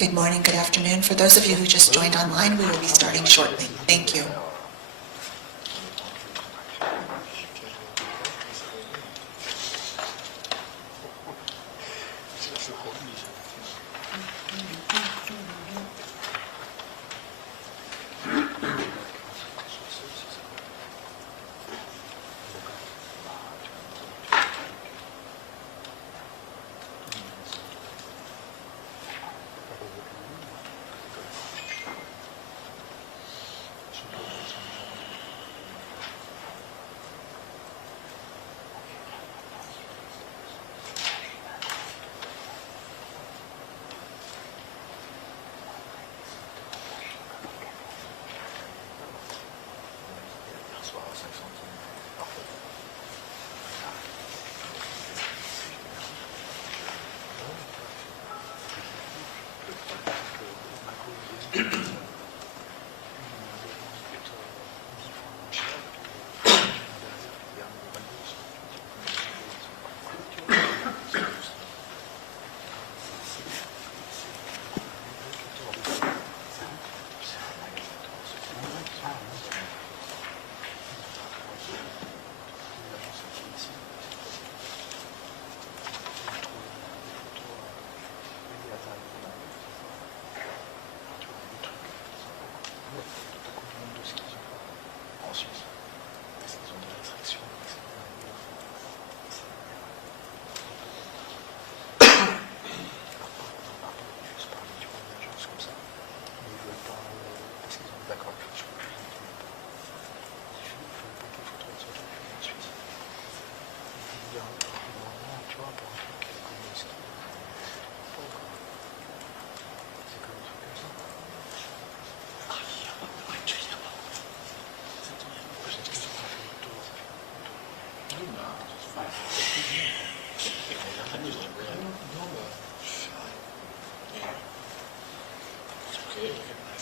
Good morning, good afternoon. For those of you who just joined online, we will be starting shortly. Thank you.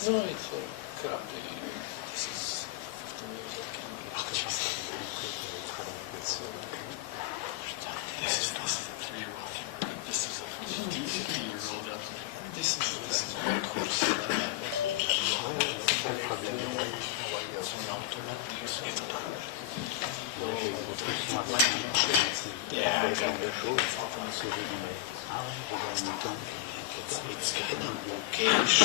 No, it's crap. This is 15 years old. This is a 50-year-old. This is one course. Yeah, it's kind of okay-ish.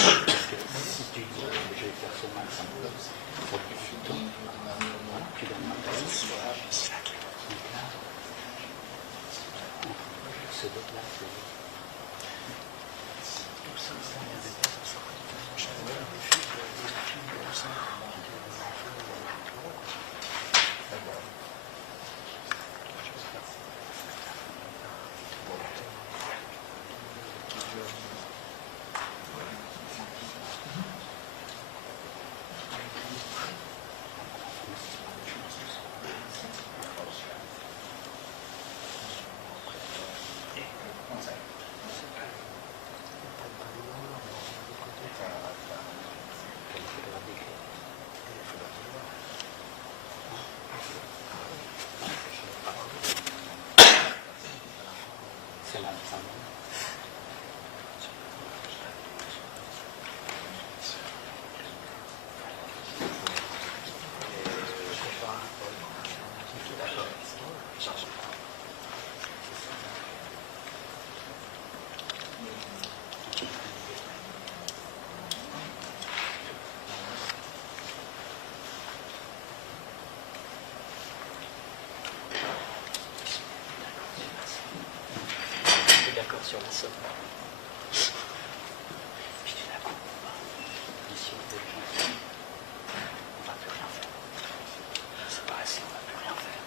Sur la somme. Puis tu n'as d'ici au début, on ne va plus rien faire. C'est pas assez, on ne va plus rien faire.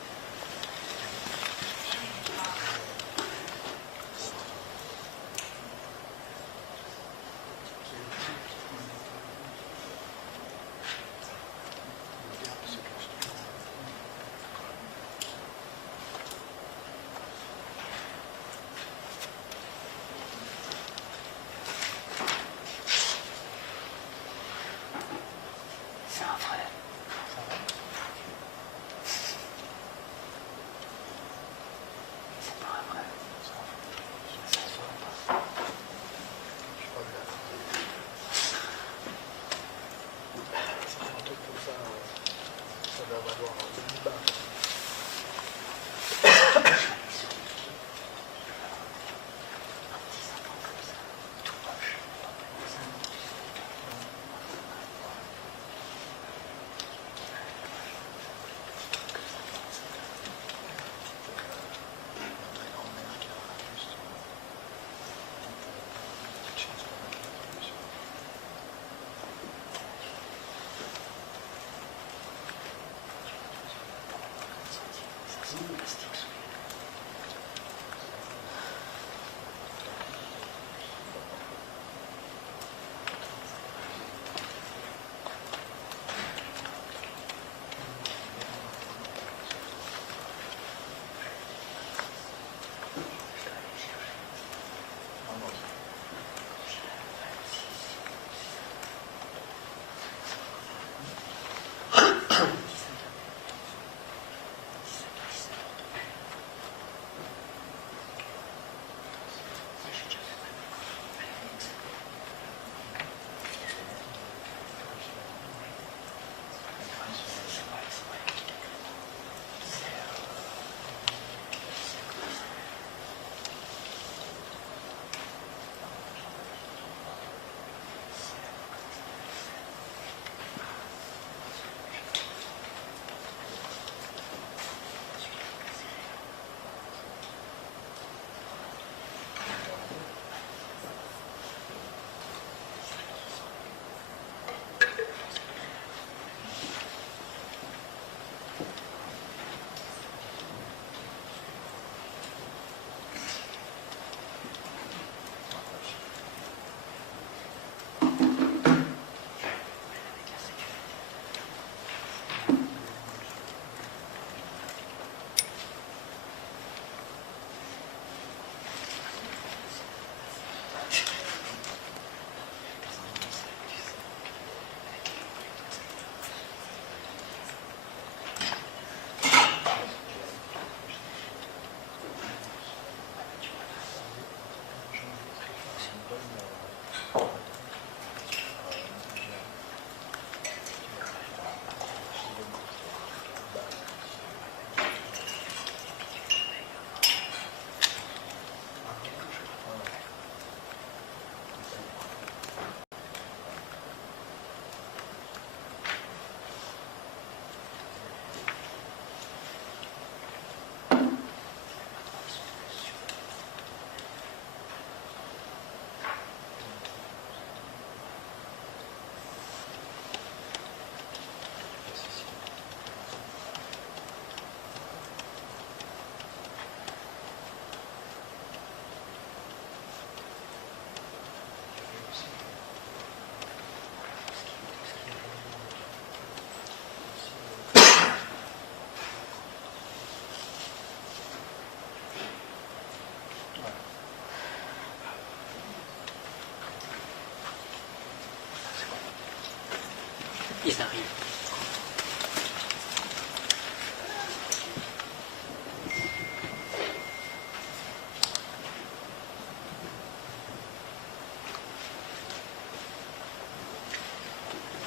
Ils arrivent.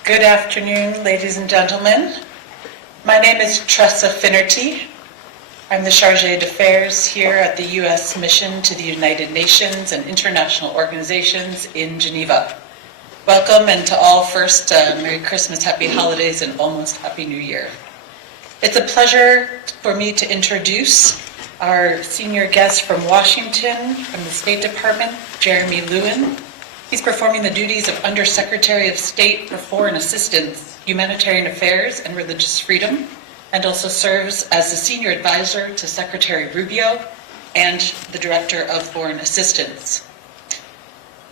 Good afternoon, ladies and gentlemen. My name is Tressa Finnerty. I'm the Chargé d'Affaires here at the U.S. Mission to the United Nations and international organizations in Geneva. Welcome, and to all first, Merry Christmas, Happy Holidays, and almost Happy New Year. It's a pleasure for me to introduce our senior guest from Washington, from the State Department, Jeremy Lewin. He's performing the duties of Undersecretary of State for Foreign Assistance, Humanitarian Affairs, and Religious Freedom, and also serves as the Senior Advisor to Secretary Rubio and the Director of Foreign Assistance.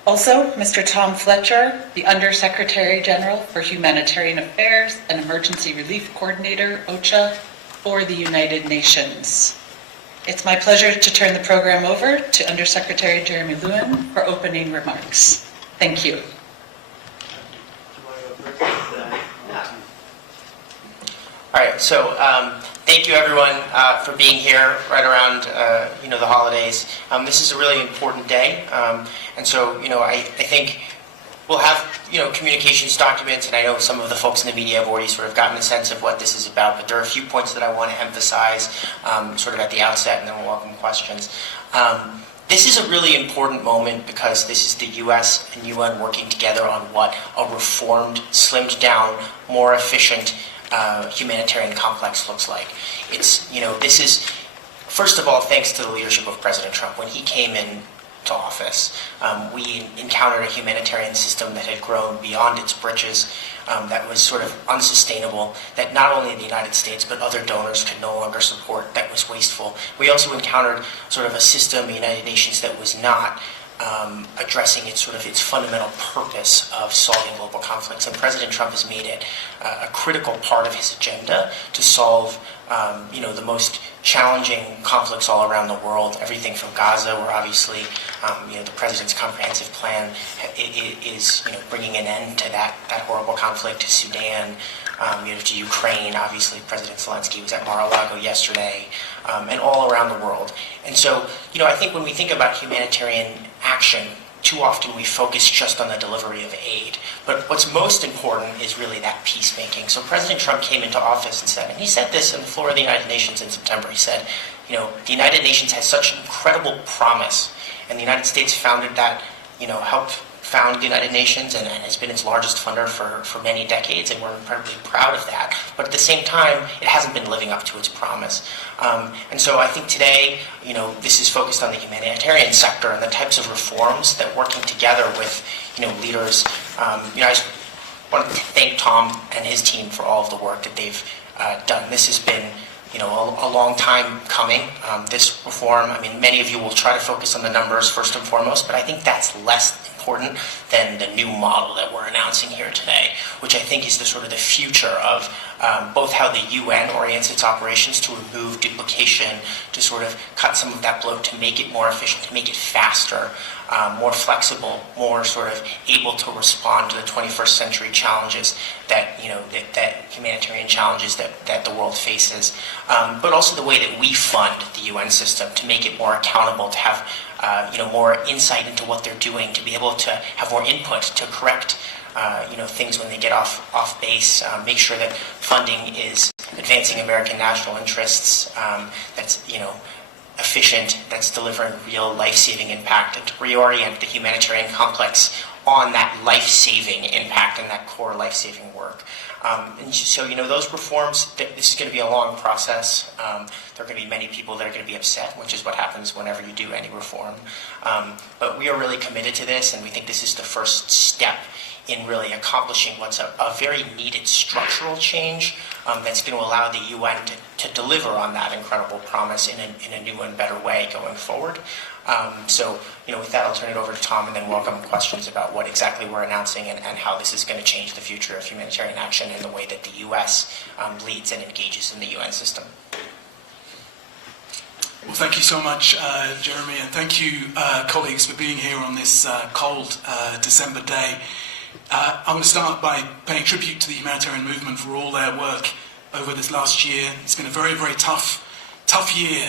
Also, Mr. Tom Fletcher, the Undersecretary General for Humanitarian Affairs and Emergency Relief Coordinator, OCHA, for the United Nations. It's my pleasure to turn the program over to Undersecretary Jeremy Lewin for opening remarks. Thank you. All right, so thank you everyone for being here right around the holidays. This is a really important day, and so I think we'll have communications documents, and I know some of the folks in the media have already sort of gotten a sense of what this is about. But there are a few points that I want to emphasize sort of at the outset, and then we'll welcome questions. This is a really important moment because this is the U.S. and UN working together on what a reformed, slimmed down, more efficient humanitarian complex looks like. It's, this is, first of all, thanks to the leadership of President Trump. When he came in to office. We encountered a humanitarian system that had grown beyond its britches, that was sort of unsustainable, that not only the United States but other donors could no longer support, that was wasteful. We also encountered sort of a system, the United Nations, that was not addressing its fundamental purpose of solving global conflicts, and President Trump has made it a critical part of his agenda to solve, the most challenging conflicts all around the world. Everything from Gaza, where obviously, the president's comprehensive plan is, bringing an end to that horrible conflict, to Sudan, to Ukraine. Obviously, President Zelensky was at Mar-a-Lago yesterday, and all around the world. And so, I think when we think about humanitarian action, too often we focus just on the delivery of aid. But what's most important is really that peacemaking. So President Trump came into office and he said this on the floor of the United Nations in September, he said, the United Nations has such incredible promise, and the United States founded that, helped found the United Nations and has been its largest funder for many decades, and we're incredibly proud of that. But at the same time, it hasn't been living up to its promise. And so I think today, this is focused on the humanitarian sector and the types of reforms that, working together with, leaders. I just wanted to thank Tom and his team for all of the work that they've done. This has been a long time coming. This reform, many of you will try to focus on the numbers first and foremost, but I think that's less important than the new model that we're announcing here today, which I think is the future of both how the UN orients its operations to remove duplication, to sort of cut some of that bloat, to make it more efficient, to make it faster, more flexible, more sort of able to respond to the 21st century challenges that, that humanitarian challenges that the world faces, but also the way that we fund the UN system, to make it more accountable, to have more insight into what they're doing, to be able to have more input, to correct things when they get off base, make sure that funding is advancing American national interests, that's efficient, that's delivering real life-saving impact, and to reorient the humanitarian complex on that life-saving impact and that core life-saving work. And so, those reforms, this is going to be a long process. There are going to be many people that are going to be upset, which is what happens whenever you do any reform. But we are really committed to this, and we think this is the first step in really accomplishing what's a very needed structural change that's going to allow the UN to deliver on that incredible promise in a new and better way going forward. So, with that, I'll turn it over to Tom and then welcome questions about what exactly we're announcing and how this is going to change the future of humanitarian action and the way that the U.S. leads and engages in the UN system. Well, thank you so much, Jeremy, and thank you, colleagues, for being here on this cold December day. I want to start by paying tribute to the humanitarian movement for all their work over this last year. It's been a very, very tough year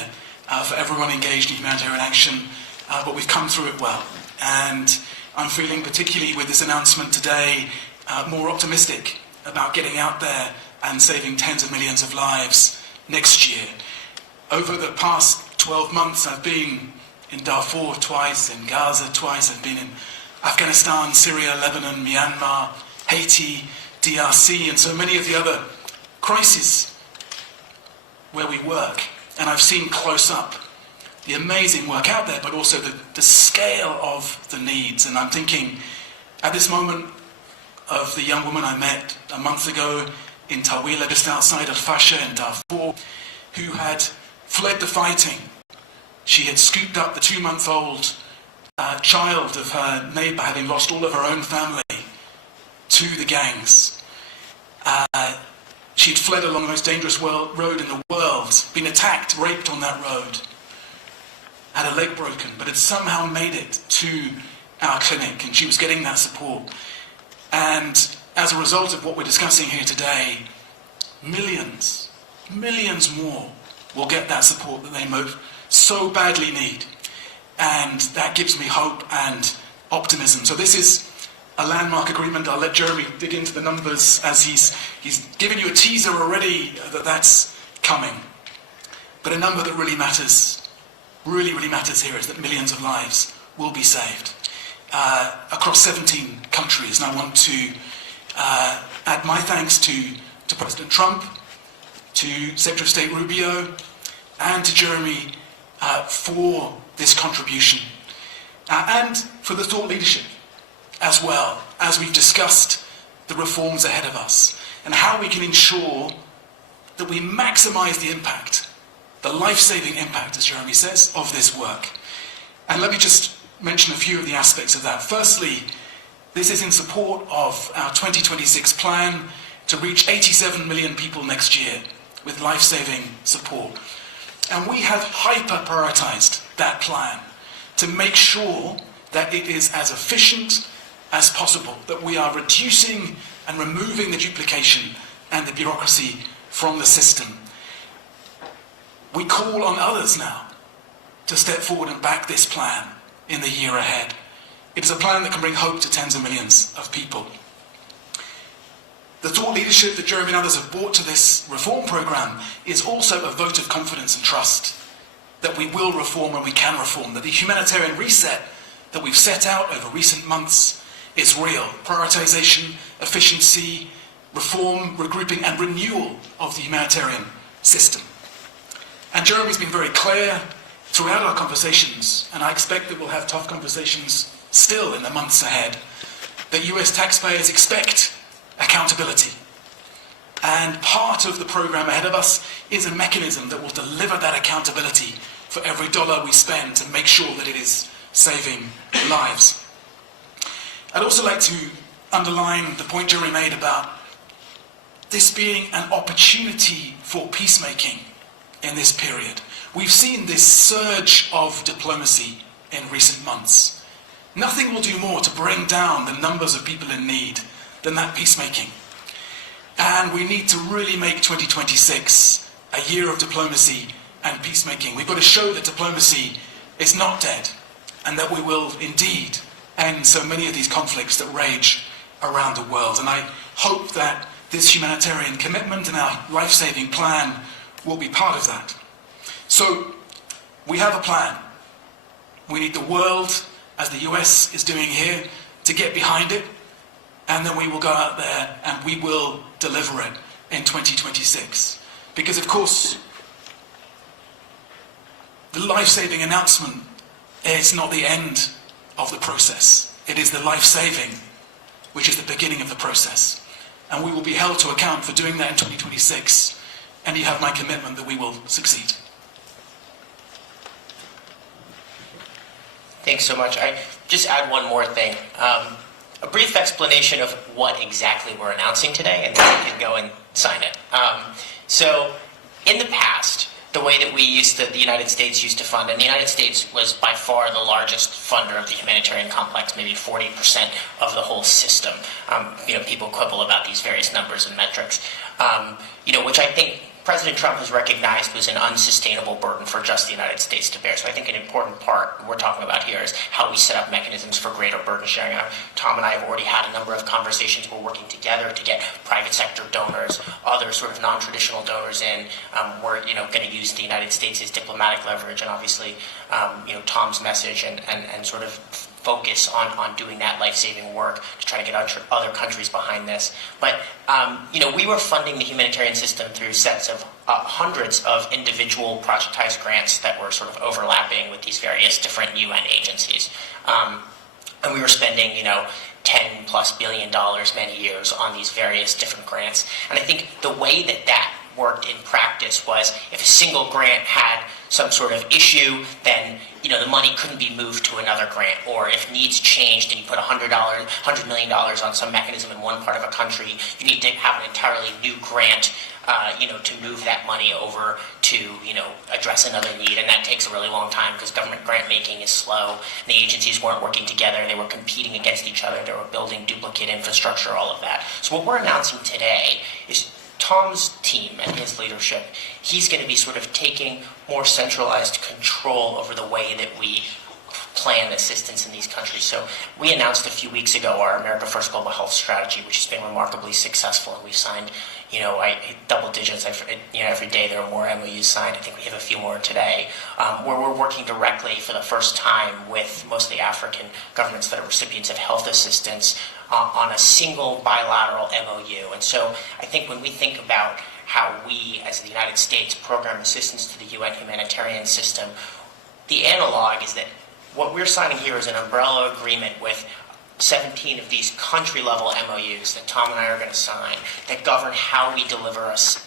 for everyone engaged in humanitarian action, but we've come through it well. And I'm feeling, particularly with this announcement today, more optimistic about getting out there and saving tens of millions of lives next year. Over the past 12 months, I've been in Darfur twice, in Gaza twice, I've been in Afghanistan, Syria, Lebanon, Myanmar, Haiti, DRC, and so many of the other crises where we work. And I've seen close up the amazing work out there, but also the scale of the needs. And I'm thinking, at this moment, of the young woman I met a month ago in Tawila, just outside Al-Fasher in Darfur, who had fled the fighting. She had scooped up the 2-month-old child of her neighbour, having lost all of her own family to the gangs. She'd fled along the most dangerous road in the world, been attacked, raped on that road, had a leg broken, but had somehow made it to our clinic, and she was getting that support. And as a result of what we're discussing here today, millions more will get that support that they so badly need. And that gives me hope and optimism. So this is a landmark agreement. I'll let Jeremy dig into the numbers, as he's given you a teaser already that's coming. But a number that really matters here is that millions of lives will be saved across 17 countries. And I want to add my thanks to President Trump, to Secretary of State Rubio, and to Jeremy for this contribution. and for the thought leadership as well, as we've discussed the reforms ahead of us and how we can ensure that we maximize the impact, the life-saving impact, as Jeremy says, of this work. And let me just mention a few of the aspects of that. Firstly, this is in support of our 2026 plan to reach 87 million people next year with life-saving support. And we have hyper-prioritized that plan to make sure that it is as efficient as possible, that we are reducing and removing the duplication and the bureaucracy from the system. We call on others now to step forward and back this plan in the year ahead. It is a plan that can bring hope to tens of millions of people. The thought leadership that Jeremy and others have brought to this reform programme is also a vote of confidence and trust that we will reform and we can reform, that the humanitarian reset that we've set out over recent months is real. Prioritisation, efficiency, reform, regrouping and renewal of the humanitarian system. And Jeremy's been very clear throughout our conversations, and I expect that we'll have tough conversations still in the months ahead, that US taxpayers expect accountability. And part of the programme ahead of us is a mechanism that will deliver that accountability for every dollar we spend to make sure that it is saving lives. I'd also like to underline the point Jeremy made about this being an opportunity for peacemaking in this period. We've seen this surge of diplomacy in recent months. Nothing will do more to bring down the numbers of people in need than that peacemaking. And we need to really make 2026 a year of diplomacy and peacemaking. We've got to show that diplomacy is not dead and that we will indeed end so many of these conflicts that rage around the world. And I hope that this humanitarian commitment and our life-saving plan will be part of that. So we have a plan. We need the world, as the US is doing here, to get behind it, and then we will go out there and we will deliver it in 2026. Because of course, the life-saving announcement is not the end of the process. It is the life-saving which is the beginning of the process. And we will be held to account for doing that in 2026, and you have my commitment that we will succeed. Thanks so much. I just add one more thing. A brief explanation of what exactly we're announcing today, and then we can go and sign it. So, in the past, the way that the United States used to fund, and the United States was by far the largest funder of the humanitarian complex, maybe 40% of the whole system. People quibble about these various numbers and metrics, which I think President Trump has recognized was an unsustainable burden for just the United States to bear. So I think an important part we're talking about here is how we set up mechanisms for greater burden sharing. Tom and I have already had a number of conversations. We're working together to get private sector donors, other sort of non-traditional donors in. We're going to use the United States as diplomatic leverage, and obviously Tom's message and sort of focus on doing that life-saving work to try to get other countries behind this. But, we were funding the humanitarian system through sets of hundreds of individual projectized grants that were sort of overlapping with these various different UN agencies. And we were spending, $10+ billion many years on these various different grants. And I think the way that worked in practice was if a single grant had some sort of issue, then the money couldn't be moved to another grant. Or if needs changed and you put $100 million on some mechanism in one part of a country, you need to have an entirely new grant, to move that money over to, address another need. And that takes a really long time because government grant making is slow. The agencies weren't working together. They were competing against each other. They were building duplicate infrastructure, all of that. So what we're announcing today is Tom's team and his leadership, he's going to be sort of taking more centralized control over the way that we plan assistance in these countries. So we announced a few weeks ago our America First Global Health Strategy, which has been remarkably successful, and we've signed, double digits. Every day there are more MOUs signed. I think we have a few more today, where we're working directly for the first time with mostly African governments that are recipients of health assistance on a single bilateral MOU. And so I think when we think about how we, as the United States, program assistance to the UN humanitarian system, the analog is that what we're signing here is an umbrella agreement with 17 of these country-level MOUs that Tom and I are going to sign that govern how we deliver us,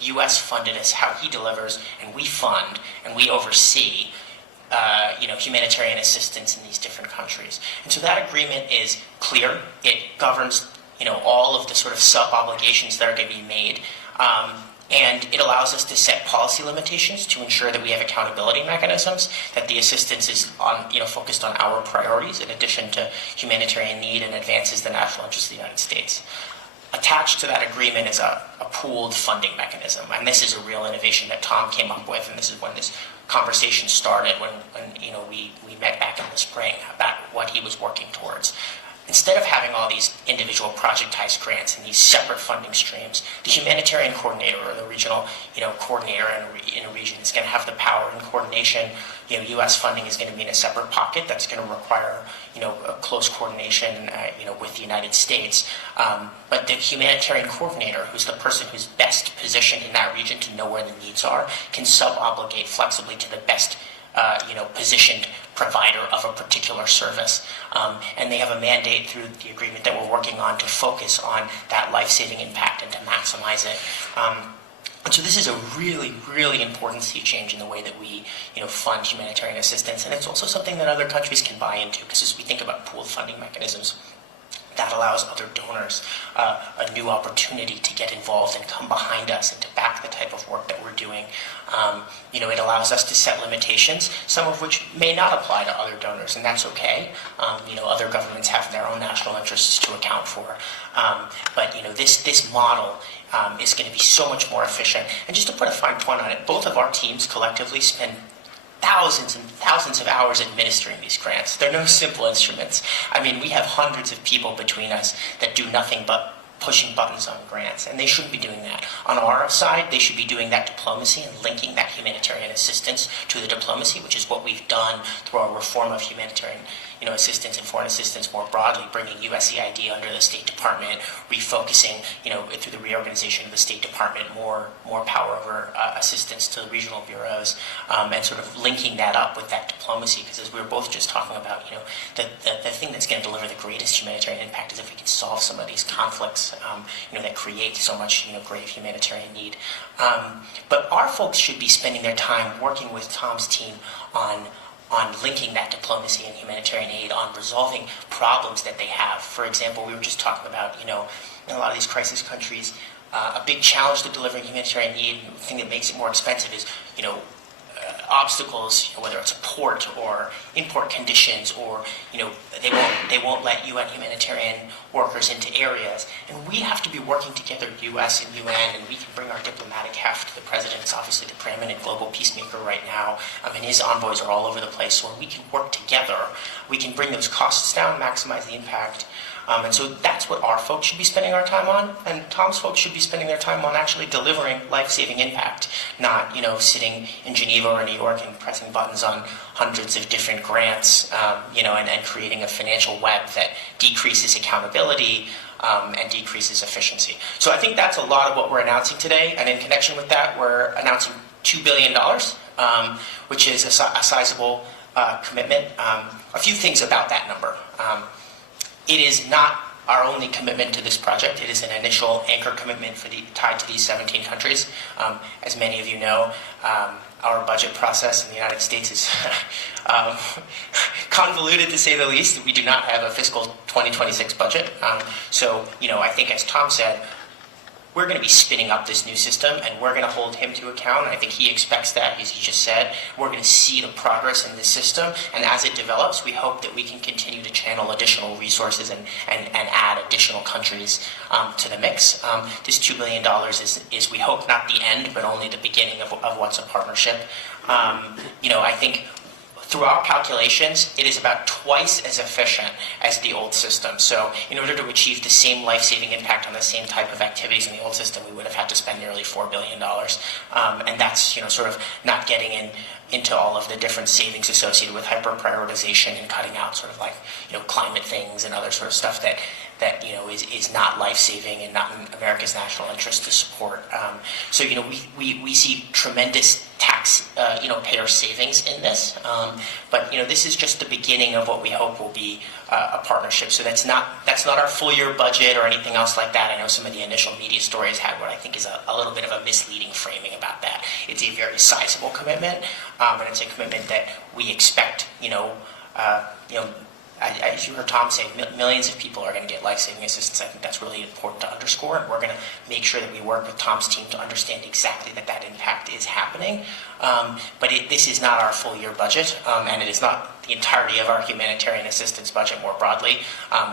U.S. funded us, how he delivers, and we fund, and we oversee, humanitarian assistance in these different countries. And so that agreement is clear. It governs, all of the sort of sub-obligations that are going to be made. And it allows us to set policy limitations to ensure that we have accountability mechanisms, that the assistance is focused on our priorities in addition to humanitarian need and advances the national interest of the United States. Attached to that agreement is a pooled funding mechanism, and this is a real innovation that Tom came up with, and this is when this conversation started, when we met back in the spring about what he was working towards. Instead of having all these individual projectized grants and these separate funding streams, the humanitarian coordinator or the regional, coordinator in a region is going to have the power and coordination. U.S. funding is going to be in a separate pocket that's going to require, a close coordination, with the United States. But the humanitarian coordinator, who's the person who's best positioned in that region to know where the needs are, can sub-obligate flexibly to the best positioned provider of a particular service. And they have a mandate through the agreement that we're working on to focus on that life-saving impact and to maximize it. And so this is a really, really important sea change in the way that we, fund humanitarian assistance. And it's also something that other countries can buy into, because as we think about pooled funding mechanisms, that allows other donors a new opportunity to get involved and come behind us and to back the type of work that we're doing. It allows us to set limitations, some of which may not apply to other donors, and that's okay. Other governments have their own national interests to account for. But this model is going to be so much more efficient. And just to put a fine point on it, both of our teams collectively spend thousands and thousands of hours administering these grants. They're no simple instruments. We have hundreds of people between us that do nothing but pushing buttons on grants, and they shouldn't be doing that. On our side, they should be doing that diplomacy and linking that humanitarian assistance to the diplomacy, which is what we've done through our reform of humanitarian assistance and foreign assistance more broadly, bringing USAID under the State Department, refocusing, through the reorganization of the State Department, more power over assistance to the regional bureaus, and sort of linking that up with that diplomacy, because as we were both just talking about, the thing that's going to deliver the greatest humanitarian impact is if we can solve some of these conflicts, that create so much, grave humanitarian need. But our folks should be spending their time working with Tom's team on linking that diplomacy and humanitarian aid, on resolving problems that they have. For example, we were just talking about, in a lot of these crisis countries, a big challenge to delivering humanitarian aid, and the thing that makes it more expensive is, obstacles, whether it's a port or import conditions, or they won't let UN humanitarian workers into areas, and we have to be working together, U.S. and UN, and we can bring our diplomatic heft. The president is obviously the preeminent global peacemaker right now, and his envoys are all over the place. So when we can work together, we can bring those costs down, maximize the impact. And so that's what our folks should be spending our time on, and Tom's folks should be spending their time on actually delivering life-saving impact, not, sitting in Geneva or New York and pressing buttons on hundreds of different grants, and creating a financial web that decreases accountability and decreases efficiency. So I think that's a lot of what we're announcing today, and in connection with that, we're announcing $2 billion, which is a sizable commitment. A few things about that number. It is not our only commitment to this project. It is an initial anchor commitment tied to these 17 countries. As many of you know, our budget process in the United States is convoluted, to say the least. We do not have a fiscal 2026 budget. So, I think, as Tom said, we're going to be spinning up this new system, and we're going to hold him to account. I think he expects that, as he just said. We're going to see the progress in this system, and as it develops, we hope that we can continue to channel additional resources and add additional countries to the mix. This $2 billion is, we hope, not the end, but only the beginning of what's a partnership. I think through our calculations, it is about twice as efficient as the old system. So in order to achieve the same life-saving impact on the same type of activities in the old system, we would have had to spend nearly $4 billion. And that's, sort of not getting into all of the different savings associated with hyper-prioritization and cutting out sort of like, climate things and other sort of stuff that is not life-saving and not in America's national interest to support. So, we see tremendous tax taxpayer savings in this. But this is just the beginning of what we hope will be a partnership. So that's not our full year budget or anything else like that. I know some of the initial media stories had what I think is a little bit of a misleading framing about that. It's a very sizable commitment, and it's a commitment that we expect. As you heard Tom say, millions of people are going to get life-saving assistance. I think that's really important to underscore, and we're going to make sure that we work with Tom's team to understand exactly that impact is happening. But this is not our full year budget, and it is not the entirety of our humanitarian assistance budget more broadly.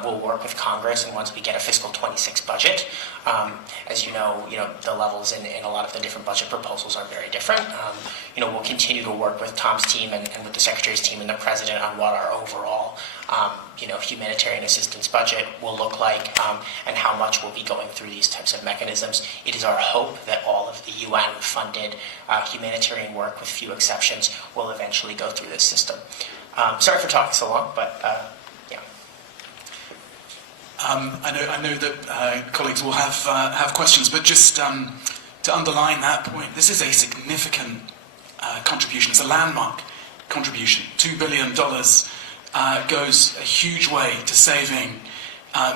We'll work with Congress, and once we get a fiscal 26 budget, as you know, the levels in a lot of the different budget proposals are very different. We'll continue to work with Tom's team and with the Secretary's team and the President on what our overall humanitarian assistance budget will look like, and how much we'll be going through these types of mechanisms. It is our hope that all of the UN-funded humanitarian work, with few exceptions, will eventually go through this system. Sorry for talking so long, but yeah. I know that colleagues will have questions, but just to underline that point, this is a significant contribution. It's a landmark contribution. $2 billion goes a huge way to saving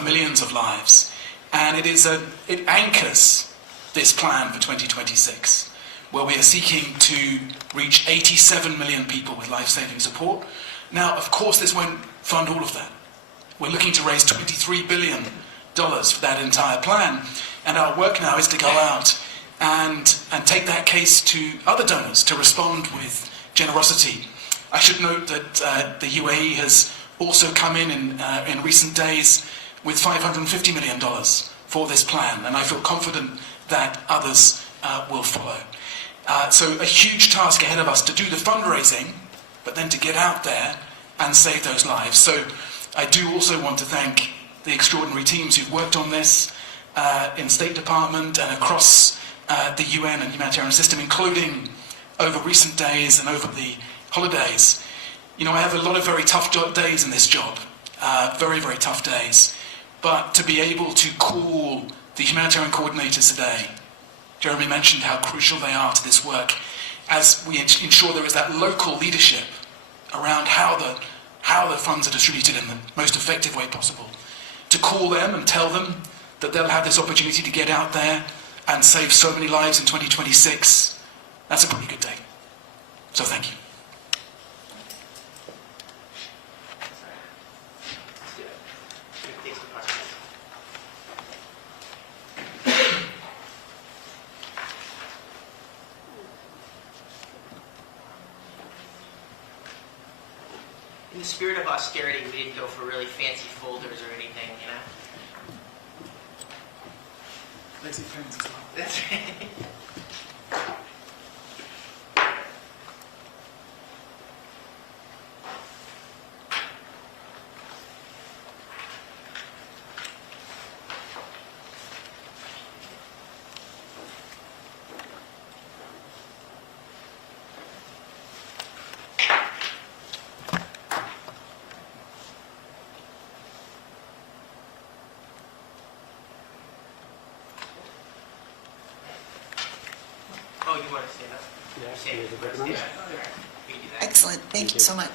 millions of lives, and it anchors this plan for 2026, where we are seeking to reach 87 million people with life-saving support. Now, of course, this won't fund all of that. We're looking to raise $23 billion for that entire plan, and our work now is to go out and take that case to other donors to respond with generosity. I should note that the UAE has also come in recent days with $550 million for this plan, and I feel confident that others will follow. So a huge task ahead of us to do the fundraising, but then to get out there and save those lives. So I do also want to thank the extraordinary teams who've worked on this in State Department and across the UN and humanitarian system, including over recent days and over the holidays. I have a lot of very tough days in this job, very, very tough days. But to be able to call the humanitarian coordinators today, Jeremy mentioned how crucial they are to this work, as we ensure there is that local leadership around how the funds are distributed in the most effective way possible. To call them and tell them that they'll have this opportunity to get out there and save so many lives in 2026, that's a pretty good day. So thank you. In the spirit of austerity, we didn't go for really fancy folders or anything, Lazy pens as well. That's right. Oh, you want to stand up? Yeah, Stand here's a up. bit Stand nice. up. All right. We can do that. Excellent. Thank you so much.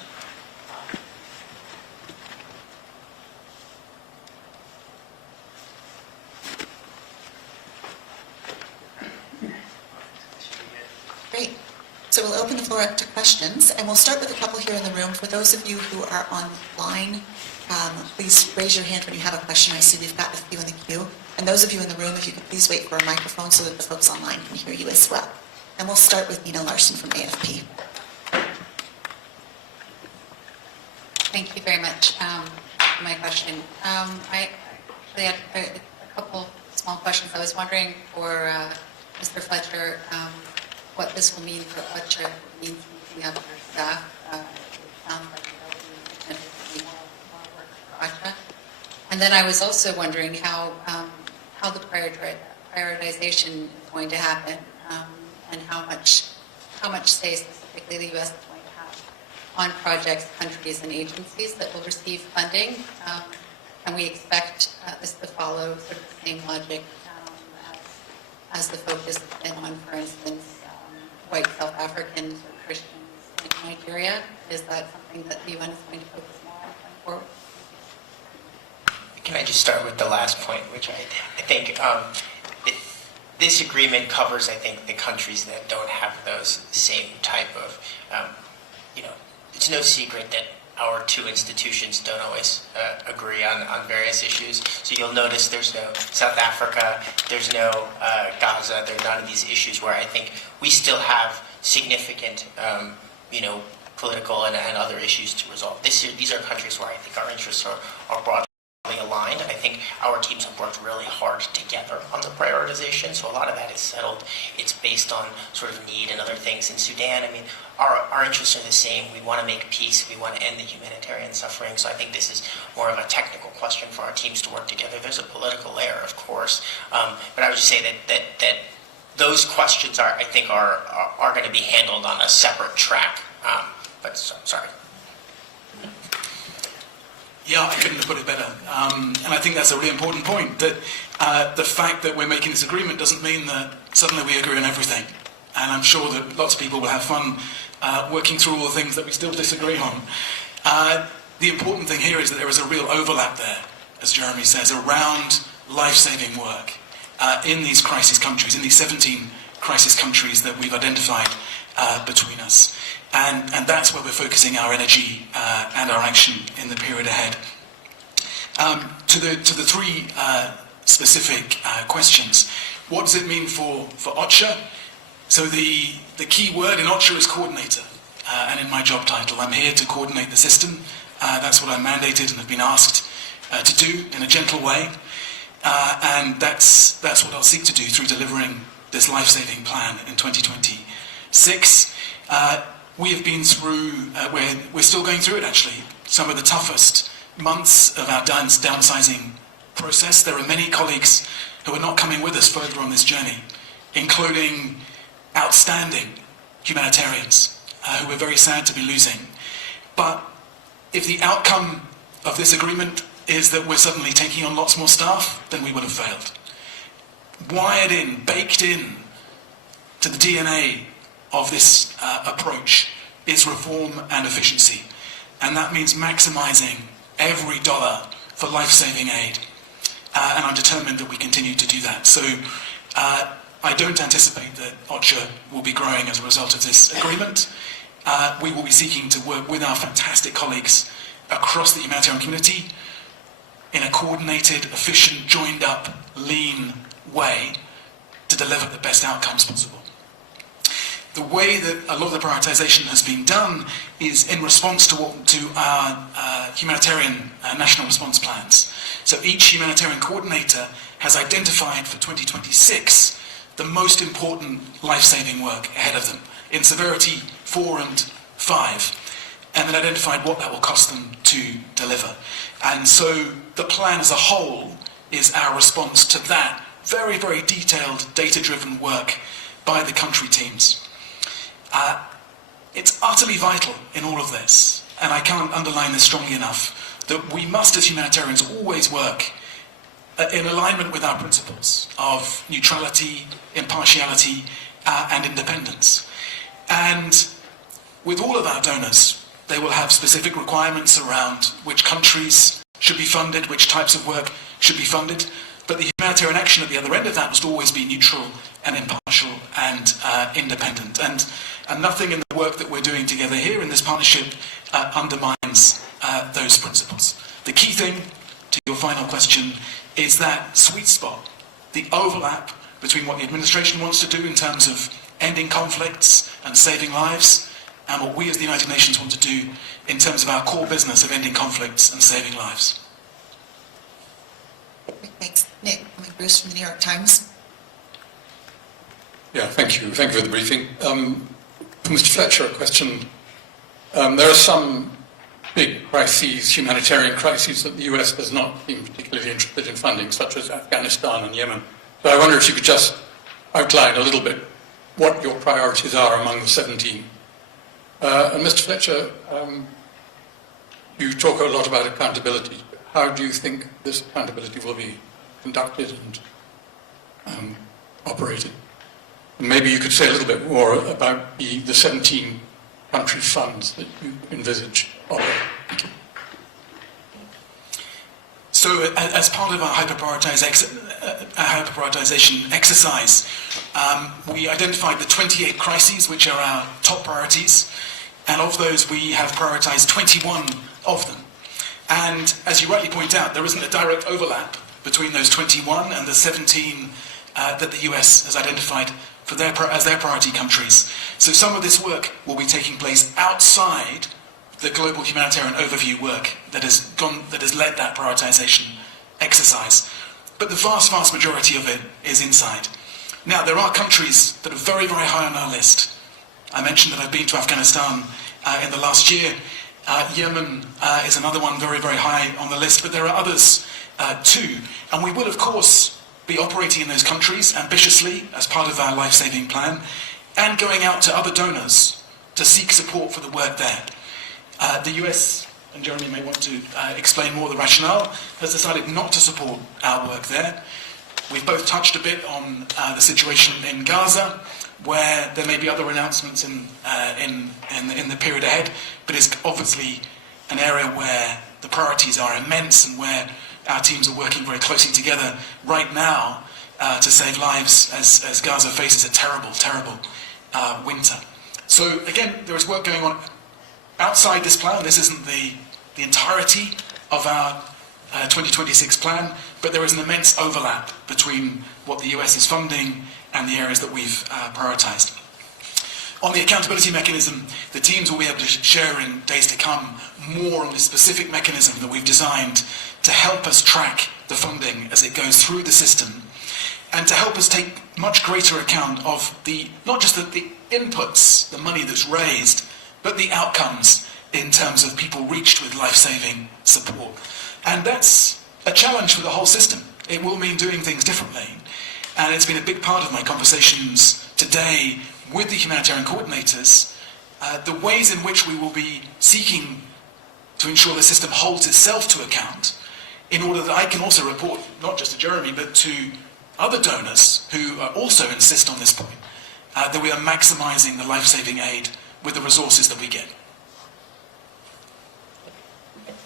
Should be good. Great. So we'll open the floor up to questions, and we'll start with a couple here in the room. For those of you who are online, please raise your hand when you have a question. I see we've got a few in the queue. And those of you in the room, if you could please wait for a microphone so that the folks online can hear you as well. And we'll start with Nina Larson from AFP. Thank you very much for my question. I actually had a couple small questions. I was wondering for Mr. Fletcher what this will mean for Fletcher, what it means for the other staff. It sounds like there will be potentially more work for ACHA. And then I was also wondering how the prioritization is going to happen, and how much say specifically the U.S. is going to have on projects, countries, and agencies that will receive funding. Can we expect this to follow sort of the same logic as the focus has been on, for instance, white South Africans or Christians in Nigeria? Is that something that the UN is going to focus more on going forward? Can I just start with the last point, which I think this agreement covers, I think, the countries that don't have those same type of, it's no secret that our two institutions don't always agree on various issues. So you'll notice there's no South Africa, there's no Gaza, there are none of these issues where I think we still have significant, political and other issues to resolve. These are countries where I think our interests are broadly aligned, and I think our teams have worked really hard together on the prioritization, so a lot of that is settled. It's based on sort of need and other things. In Sudan, I mean, our interests are the same. We want to make peace. We want to end the humanitarian suffering, so I think this is more of a technical question for our teams to work together. There's a political layer, of course, but I would just say that those questions are going to be handled on a separate track, but I'm sorry. Yeah, I couldn't have put it better. And I think that's a really important point, that the fact that we're making this agreement doesn't mean that suddenly we agree on everything. And I'm sure that lots of people will have fun working through all the things that we still disagree on. The important thing here is that there is a real overlap there, as Jeremy says, around life-saving work in these crisis countries, in these 17 crisis countries that we've identified between us. And that's where we're focusing our energy and our action in the period ahead. To the three specific questions, what does it mean for OCHA? So the key word in OCHA is coordinator, and in my job title, I'm here to coordinate the system. That's what I'm mandated and have been asked to do in a gentle way, and that's what I'll seek to do through delivering this life-saving plan in 2026. We have been through, we're still going through it actually, some of the toughest months of our downsizing process. There are many colleagues who are not coming with us further on this journey, including outstanding humanitarians who we're very sad to be losing. But if the outcome of this agreement is that we're suddenly taking on lots more staff, then we will have failed. Wired in, baked in to the DNA of this approach is reform and efficiency. And that means maximizing every dollar for life-saving aid. And I'm determined that we continue to do that. So I don't anticipate that OCHA will be growing as a result of this agreement. We will be seeking to work with our fantastic colleagues across the humanitarian community in a coordinated, efficient, joined-up, lean way to deliver the best outcomes possible. The way that a lot of the prioritization has been done is in response to our humanitarian national response plans. So each humanitarian coordinator has identified for 2026 the most important life-saving work ahead of them in severity 4 and 5, and then identified what that will cost them to deliver. And so the plan as a whole is our response to that very, very detailed, data-driven work by the country teams. It's utterly vital in all of this, and I can't underline this strongly enough, that we must as humanitarians always work in alignment with our principles of neutrality, impartiality, and independence. And with all of our donors, they will have specific requirements around which countries should be funded, which types of work should be funded, but the humanitarian action at the other end of that must always be neutral and impartial and independent. And nothing in the work that we're doing together here in this partnership undermines those principles. The key thing, to your final question, is that sweet spot, the overlap between what the administration wants to do in terms of ending conflicts and saving lives, and what we as the United Nations want to do in terms of our core business of ending conflicts and saving lives. Thanks. Nick Bruce from the New York Times. Yeah, thank you. Thank you for the briefing. For Mr. Fletcher, a question. There are some big crises, humanitarian crises, that the US has not been particularly interested in funding, such as Afghanistan and Yemen. So I wonder if you could just outline a little bit what your priorities are among the 17. And Mr. Fletcher, you talk a lot about accountability. How do you think this accountability will be conducted and operated? Maybe you could say a little bit more about the 17 country funds that you envisage. So as part of our hyperprioritization exercise, we identified the 28 crises which are our top priorities, and of those we have prioritized 21 of them. And as you rightly point out, there isn't a direct overlap between those 21 and the 17 that the US has identified as their priority countries. So some of this work will be taking place outside the global humanitarian overview work that has led that prioritization exercise. But the vast, vast majority of it is inside. Now, there are countries that are very, very high on our list. I mentioned that I've been to Afghanistan in the last year. Yemen is another one very, very high on the list, but there are others too. And we will, of course, be operating in those countries ambitiously as part of our life-saving plan, and going out to other donors to seek support for the work there. The US, and Jeremy may want to explain more the rationale, has decided not to support our work there. We've both touched a bit on the situation in Gaza, where there may be other announcements in the period ahead, but it's obviously an area where the priorities are immense and where our teams are working very closely together right now to save lives as Gaza faces a terrible, terrible winter. So again, there is work going on outside this plan. This isn't the entirety of our 2026 plan, but there is an immense overlap between what the US is funding and the areas that we've prioritized. On the accountability mechanism, the teams will be able to share in days to come more on the specific mechanism that we've designed to help us track the funding as it goes through the system, and to help us take much greater account of not just the inputs, the money that's raised, but the outcomes in terms of people reached with life-saving support. And that's a challenge for the whole system. It will mean doing things differently. And it's been a big part of my conversations today with the humanitarian coordinators, the ways in which we will be seeking to ensure the system holds itself to account, in order that I can also report, not just to Jeremy, but to other donors who also insist on this point, that we are maximising the life-saving aid with the resources that we get.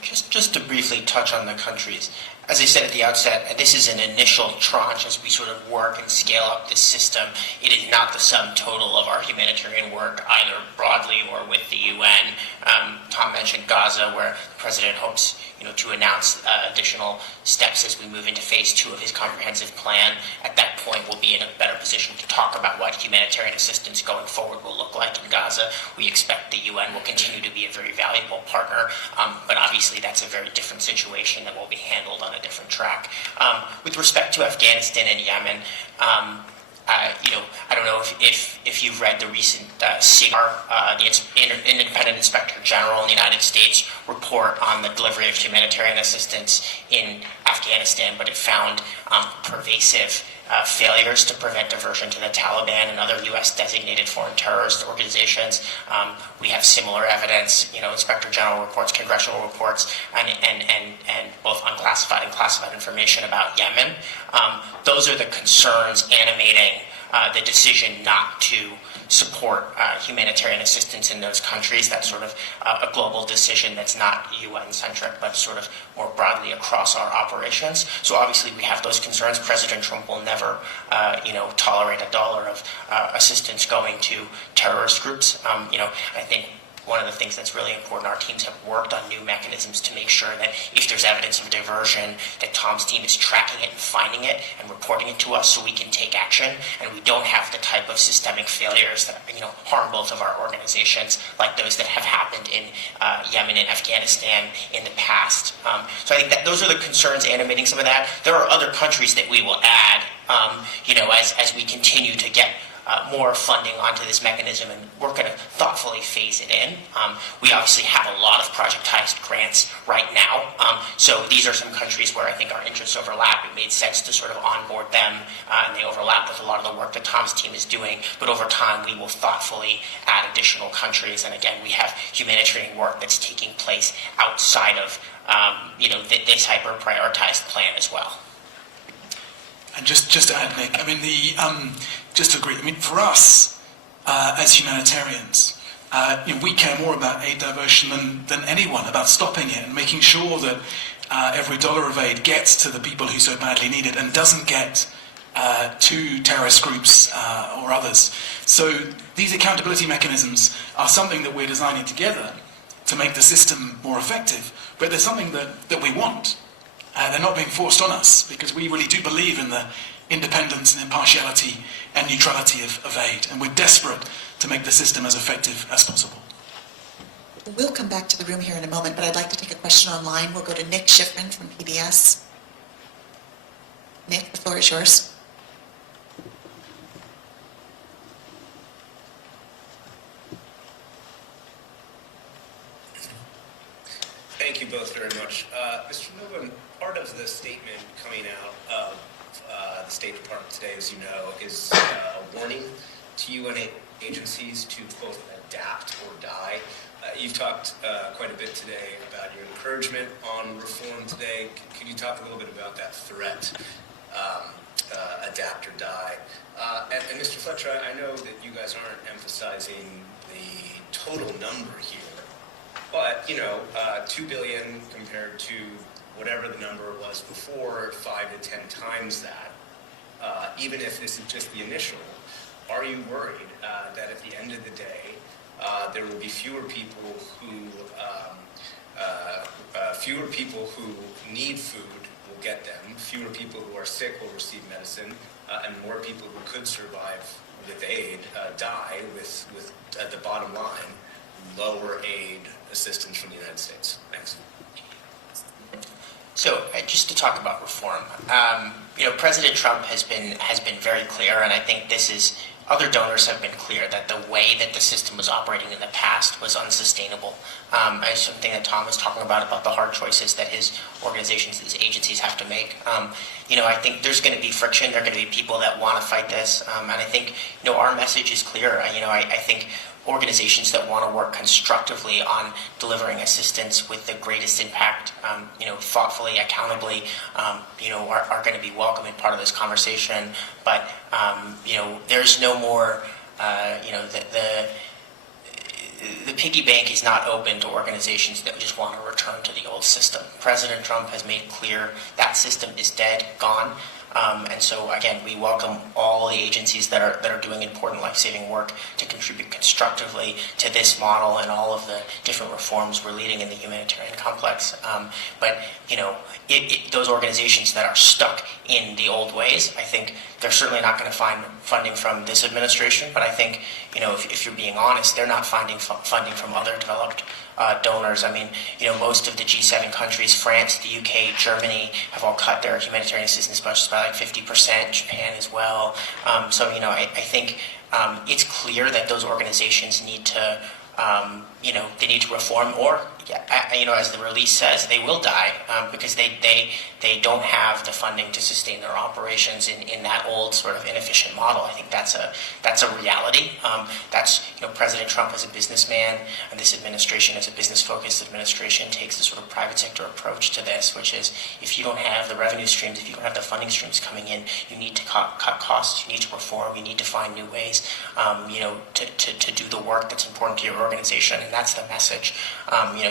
Just to briefly touch on the countries, as I said at the outset, this is an initial tranche as we sort of work and scale up this system. It is not the sum total of our humanitarian work, either broadly or with the UN. Tom mentioned Gaza, where the President hopes to announce additional steps as we move into phase 2 of his comprehensive plan. At that point, we'll be in a better position to talk about what humanitarian assistance going forward will look like in Gaza. We expect the UN will continue to be a very valuable partner, but obviously that's a very different situation that will be handled on a different track. With respect to Afghanistan and Yemen, I don't know if you've read the recent CIGAR, the Independent Inspector General in the United States report on the delivery of humanitarian assistance in Afghanistan, but it found pervasive failures to prevent diversion to the Taliban and other U.S. designated foreign terrorist organizations. We have similar evidence, Inspector General reports, congressional reports, and both unclassified and classified information about Yemen. Those are the concerns animating the decision not to support humanitarian assistance in those countries. That's sort of a global decision that's not UN-centric, but sort of more broadly across our operations. So obviously we have those concerns. President Trump will never, tolerate $1 of assistance going to terrorist groups. I think one of the things that's really important, our teams have worked on new mechanisms to make sure that if there's evidence of diversion, that Tom's team is tracking it and finding it and reporting it to us so we can take action, and we don't have the type of systemic failures that harm both of our organizations, like those that have happened in Yemen and Afghanistan in the past. So I think that those are the concerns animating some of that. There are other countries that we will add, as we continue to get more funding onto this mechanism, and we're going to thoughtfully phase it in. We obviously have a lot of projectized grants right now, so these are some countries where I think our interests overlap. It made sense to sort of onboard them, and they overlap with a lot of the work that Tom's team is doing, but over time we will thoughtfully add additional countries, and again, we have humanitarian work that's taking place outside of this hyper-prioritized plan as well. And just to add, Nick, I mean, just to agree, I mean, for us as humanitarians, we care more about aid diversion than anyone, about stopping it and making sure that every dollar of aid gets to the people who so badly need it and doesn't get to terrorist groups or others. So these accountability mechanisms are something that we're designing together to make the system more effective, but they're something that we want. They're not being forced on us, because we really do believe in the independence and impartiality and neutrality of aid, and we're desperate to make the system as effective as possible. We'll come back to the room here in a moment, but I'd like to take a question online. We'll go to Nick Schiffman from PBS. Nick, the floor is yours. Thank you both very much. Mr. Milburn, part of the statement coming out of the State Department today, as you know, is a warning to UN agencies to, quote, adapt or die. You've talked quite a bit today about your encouragement on reform today. Could you talk a little bit about that threat, adapt or die? And Mr. Fletcher, I know that you guys aren't emphasizing the total number here, but, 2 billion compared to whatever the number was before, 5 to 10 times that, even if this is just the initial, are you worried that at the end of the day, there will be fewer people who need food will get them, fewer people who are sick will receive medicine, and more people who could survive with aid die with at the bottom line, lower aid assistance from the United States? Thanks. So just to talk about reform, President Trump has been very clear, and I think other donors have been clear that the way that the system was operating in the past was unsustainable. As something that Tom was talking about the hard choices that his organizations, his agencies have to make. I think there's going to be friction. There are going to be people that want to fight this, and I think our message is clear. I think organizations that want to work constructively on delivering assistance with the greatest impact, thoughtfully, accountably, are going to be welcome and part of this conversation. But, there's no more, the piggy bank is not open to organizations that just want to return to the old system. President Trump has made clear that system is dead, gone. And so, again, we welcome all the agencies that are doing important life-saving work to contribute constructively to this model and all of the different reforms we're leading in the humanitarian complex. But those organizations that are stuck in the old ways, I think they're certainly not going to find funding from this administration. But I think, if you're being honest, they're not finding funding from other developed donors. Most of the G7 countries, France, the UK, Germany, have all cut their humanitarian assistance budgets by like 50%, Japan as well. I think it's clear that those organizations need to, they need to reform, or, as the release says, they will die because they don't have the funding to sustain their operations in that old sort of inefficient model. I think that's a reality. President Trump as a businessman and this administration as a business-focused administration takes the sort of private sector approach to this, which is if you don't have the revenue streams, if you don't have the funding streams coming in, you need to cut costs, you need to reform, you need to find new ways, to do the work that's important to your organization, and that's the message,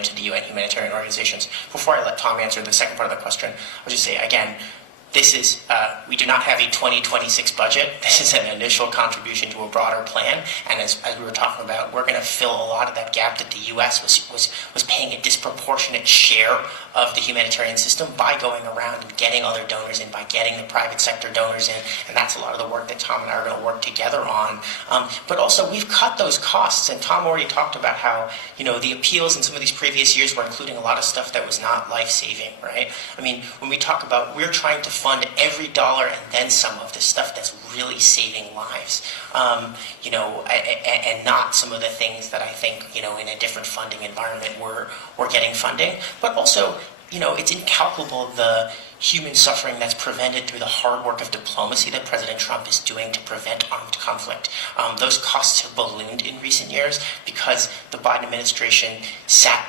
to the UN humanitarian organizations. Before I let Tom answer the second part of the question, I'll just say again, this is, we do not have a 2026 budget. This is an initial contribution to a broader plan. And as we were talking about, we're going to fill a lot of that gap that the U.S. was paying a disproportionate share of the humanitarian system by going around and getting other donors in, by getting the private sector donors in. And that's a lot of the work that Tom and I are going to work together on. But also, we've cut those costs. And Tom already talked about how, the appeals in some of these previous years were including a lot of stuff that was not life-saving, right? When we talk about, we're trying to fund every dollar and then some of the stuff that's really saving lives, and not some of the things that I think, in a different funding environment we're getting funding. But also, it's incalculable the human suffering that's prevented through the hard work of diplomacy that President Trump is doing to prevent armed conflict. Those costs have ballooned in recent years because the Biden administration sat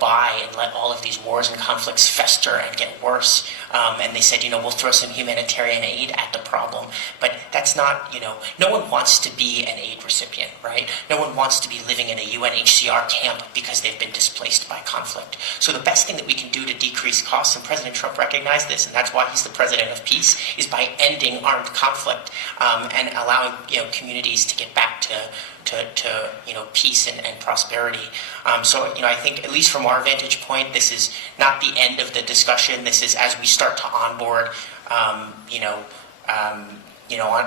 by and let all of these wars and conflicts fester and get worse. And they said, we'll throw some humanitarian aid at the problem. But that's not, no one wants to be an aid recipient, right? No one wants to be living in a UNHCR camp because they've been displaced by conflict. So the best thing that we can do to decrease costs, and President Trump recognized this, and that's why he's the president of peace, is by ending armed conflict and allowing, communities to get back to peace and prosperity. So I think, at least from our vantage point, this is not the end of the discussion. This is as we start to onboard,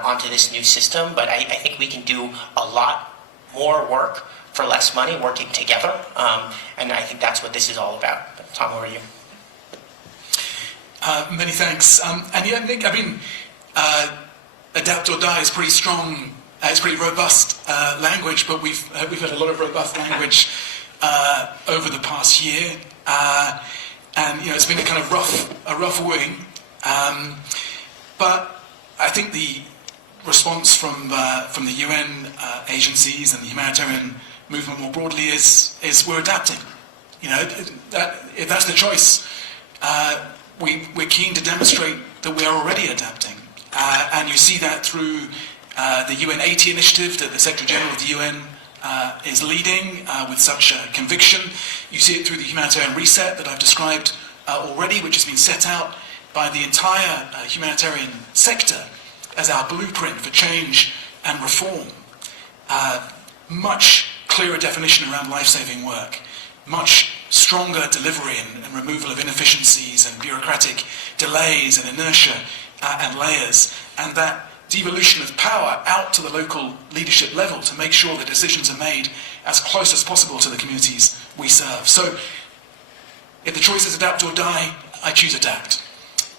onto this new system. But I think we can do a lot more work for less money, working together. And I think that's what this is all about. But Tom, over to you. Many thanks. And yeah, Nick, adapt or die is pretty strong. It's pretty robust language, but we've had a lot of robust language over the past year, and it's been a kind of rough wing. But I think the response from the UN agencies and the humanitarian movement more broadly is we're adapting. If that's the choice, we're keen to demonstrate that we are already adapting, and you see that through the UN-80 initiative that the Secretary General of the UN is leading with such conviction. You see it through the humanitarian reset that I've described already, which has been set out by the entire humanitarian sector as our blueprint for change and reform. Much clearer definition around life-saving work, much stronger delivery and removal of inefficiencies and bureaucratic delays and inertia and layers, and that devolution of power out to the local leadership level to make sure that decisions are made as close as possible to the communities we serve. So, if the choice is adapt or die, I choose adapt.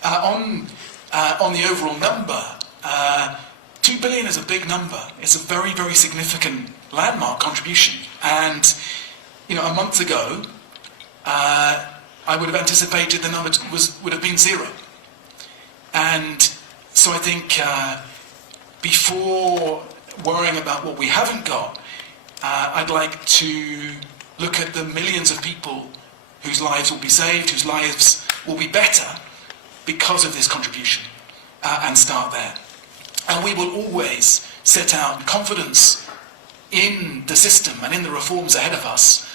On the overall number, 2 billion is a big number. It's a very, very significant landmark contribution. And, a month ago, I would have anticipated the number would have been 0. And so I think before worrying about what we haven't got, I'd like to look at the millions of people whose lives will be saved, whose lives will be better because of this contribution, and start there. And we will always set out confidence in the system and in the reforms ahead of us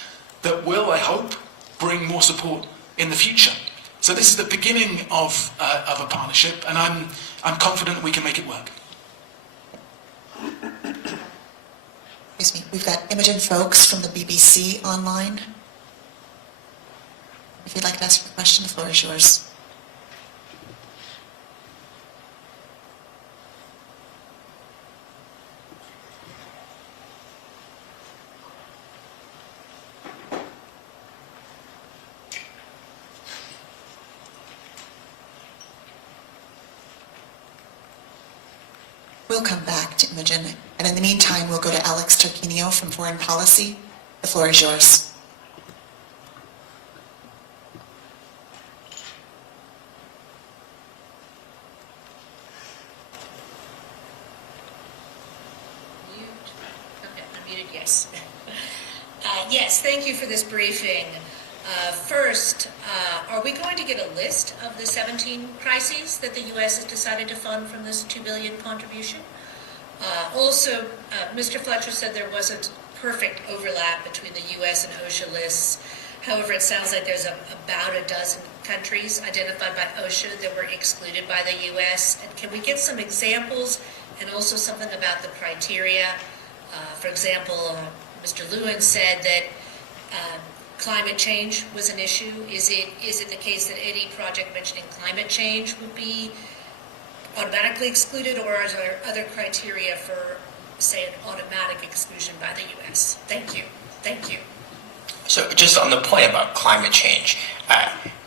that will, I hope, bring more support in the future. So this is the beginning of a partnership, and I'm confident we can make it work. Excuse me, we've got Imogen Folks from the BBC online. If you'd like to ask a question, the floor is yours. We'll come back to Imogen, and in the meantime, we'll go to Alex Turquinio from Foreign Policy. The floor is yours. Unmuted, yes. Yes, thank you for this briefing. First, are we going to get a list of the 17 crises that the U.S. has decided to fund from this $2 billion contribution? Also, Mr. Fletcher said there wasn't perfect overlap between the U.S. and OSHA lists. However, it sounds like there's about a dozen countries identified by OSHA that were excluded by the U.S. And can we get some examples and also something about the criteria? For example, Mr. Lewin said that climate change was an issue. Is it the case that any project mentioning climate change would be automatically excluded, or are there other criteria for, say, an automatic exclusion by the U.S.? Thank you. Thank you. So just on the point about climate change,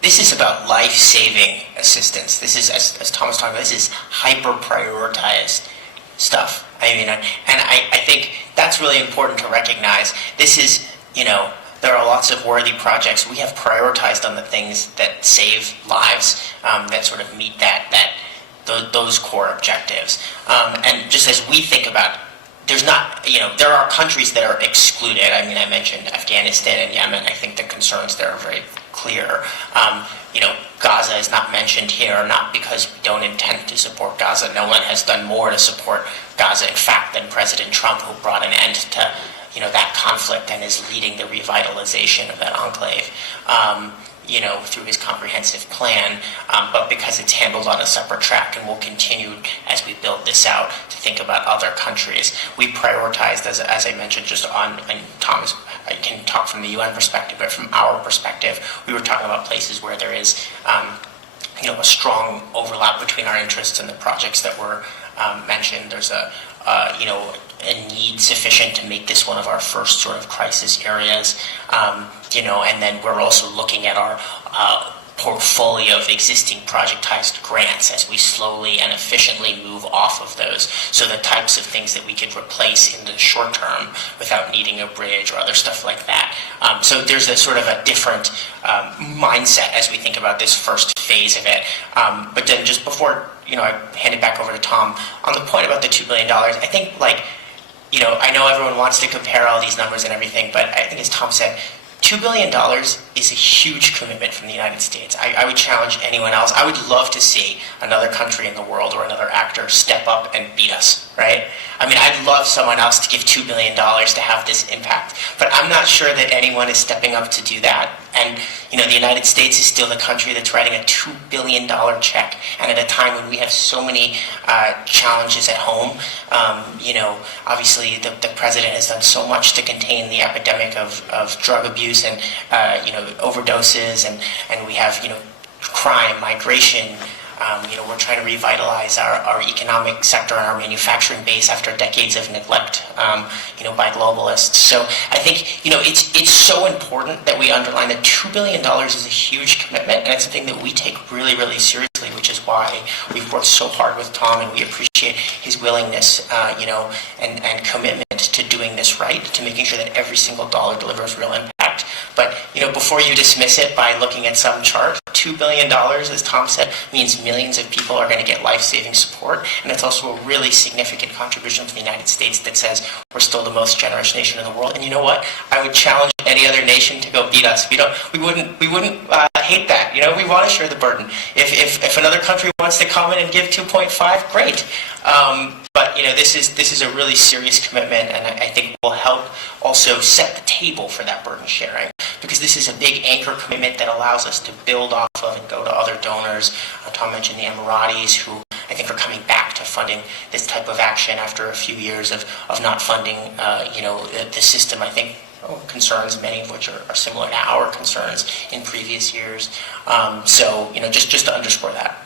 this is about life-saving assistance. This is, as Thomas talked about, this is hyper-prioritized stuff. I think that's really important to recognize. This is, there are lots of worthy projects. We have prioritized on the things that save lives, that sort of meet those core objectives. And just as we think about there's not, there are countries that are excluded. I mean, I mentioned Afghanistan and Yemen. I think the concerns there are very clear. Gaza is not mentioned here, not because we don't intend to support Gaza. No one has done more to support Gaza, in fact, than President Trump, who brought an end to, that conflict and is leading the revitalization of that enclave. Through his comprehensive plan, but because it's handled on a separate track, and will continue as we build this out to think about other countries. We prioritized, as I mentioned, just on, and Thomas, I can talk from the UN perspective, but from our perspective, we were talking about places where there is, a strong overlap between our interests and the projects that were mentioned. There's a need sufficient to make this one of our first sort of crisis areas, and then we're also looking at our portfolio of existing projectized grants as we slowly and efficiently move off of those. So the types of things that we could replace in the short term without needing a bridge or other stuff like that. So there's a sort of a different mindset as we think about this first phase of it. But then just before, I hand it back over to Tom, on the point about the $2 billion, I think I know everyone wants to compare all these numbers and everything, but I think as Tom said, $2 billion is a huge commitment from the United States. I would challenge anyone else. I would love to see another country in the world or another actor step up and beat us, right? I mean, I'd love someone else to give $2 billion to have this impact, but I'm not sure that anyone is stepping up to do that. And, the United States is still the country that's writing a $2 billion check, and at a time when we have so many challenges at home. Obviously the president has done so much to contain the epidemic of drug abuse and, overdoses, and we have, crime, migration. We're trying to revitalize our economic sector and our manufacturing base after decades of neglect, by globalists. So I think, it's so important that we underline that $2 billion is a huge commitment, and it's something that we take really, really seriously, which is why we've worked so hard with Tom, and we appreciate his willingness, and commitment to doing this right, to making sure that every single dollar delivers real impact. But, before you dismiss it by looking at some chart, $2 billion, as Tom said, means millions of people are going to get life-saving support, and it's also a really significant contribution from the United States that says we're still the most generous nation in the world. And you know what? I would challenge any other nation to go beat us. We wouldn't hate that. We want to share the burden. If another country wants to come in and give 2.5, great. But this is a really serious commitment, and I think will help also set the table for that burden sharing, because this is a big anchor commitment that allows us to build off of and go to other donors. Tom mentioned the Emiratis, who I think are coming back to funding this type of action after a few years of not funding the system. I think concerns, many of which are similar to our concerns in previous years. Just to underscore that.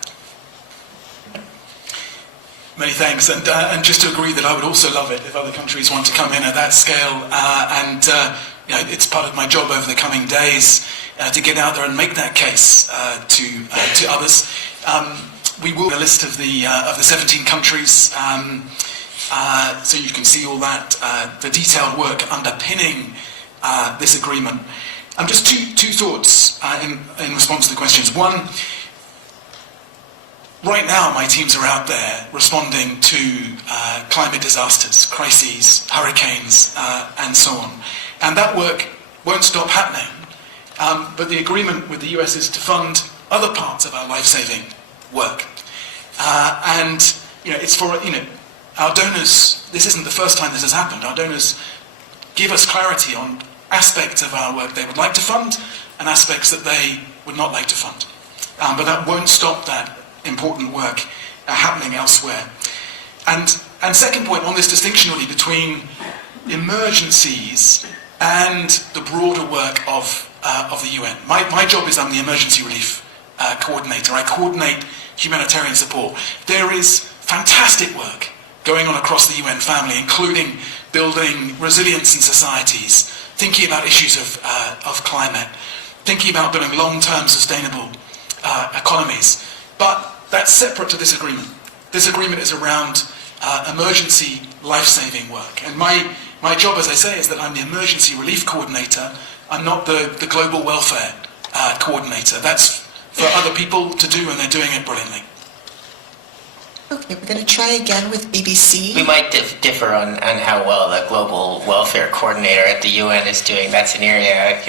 Many thanks, and just to agree that I would also love it if other countries want to come in at that scale, it's part of my job over the coming days to get out there and make that case to others. We will have a list of the 17 countries, so you can see all that, the detailed work underpinning this agreement. Just two thoughts in response to the questions. One, right now, my teams are out there responding to climate disasters, crises, hurricanes, and so on. And that work won't stop happening. But the agreement with the US is to fund other parts of our life-saving work. It's for, our donors, this isn't the first time this has happened. Our donors give us clarity on aspects of our work they would like to fund and aspects that they would not like to fund. But that won't stop that important work happening elsewhere. And second point on this distinction really between emergencies and the broader work of the UN. My job is I'm the emergency relief coordinator. I coordinate humanitarian support. There is fantastic work going on across the UN family, including building resilience in societies, thinking about issues of climate, thinking about building long-term sustainable economies. But that's separate to this agreement. This agreement is around emergency life-saving work. And my job, as I say, is that I'm the emergency relief coordinator. I'm not the global welfare coordinator. That's for other people to do, and they're doing it brilliantly. Okay, we're going to try again with BBC. We might differ on how well the global welfare coordinator at the UN is doing. That's an area,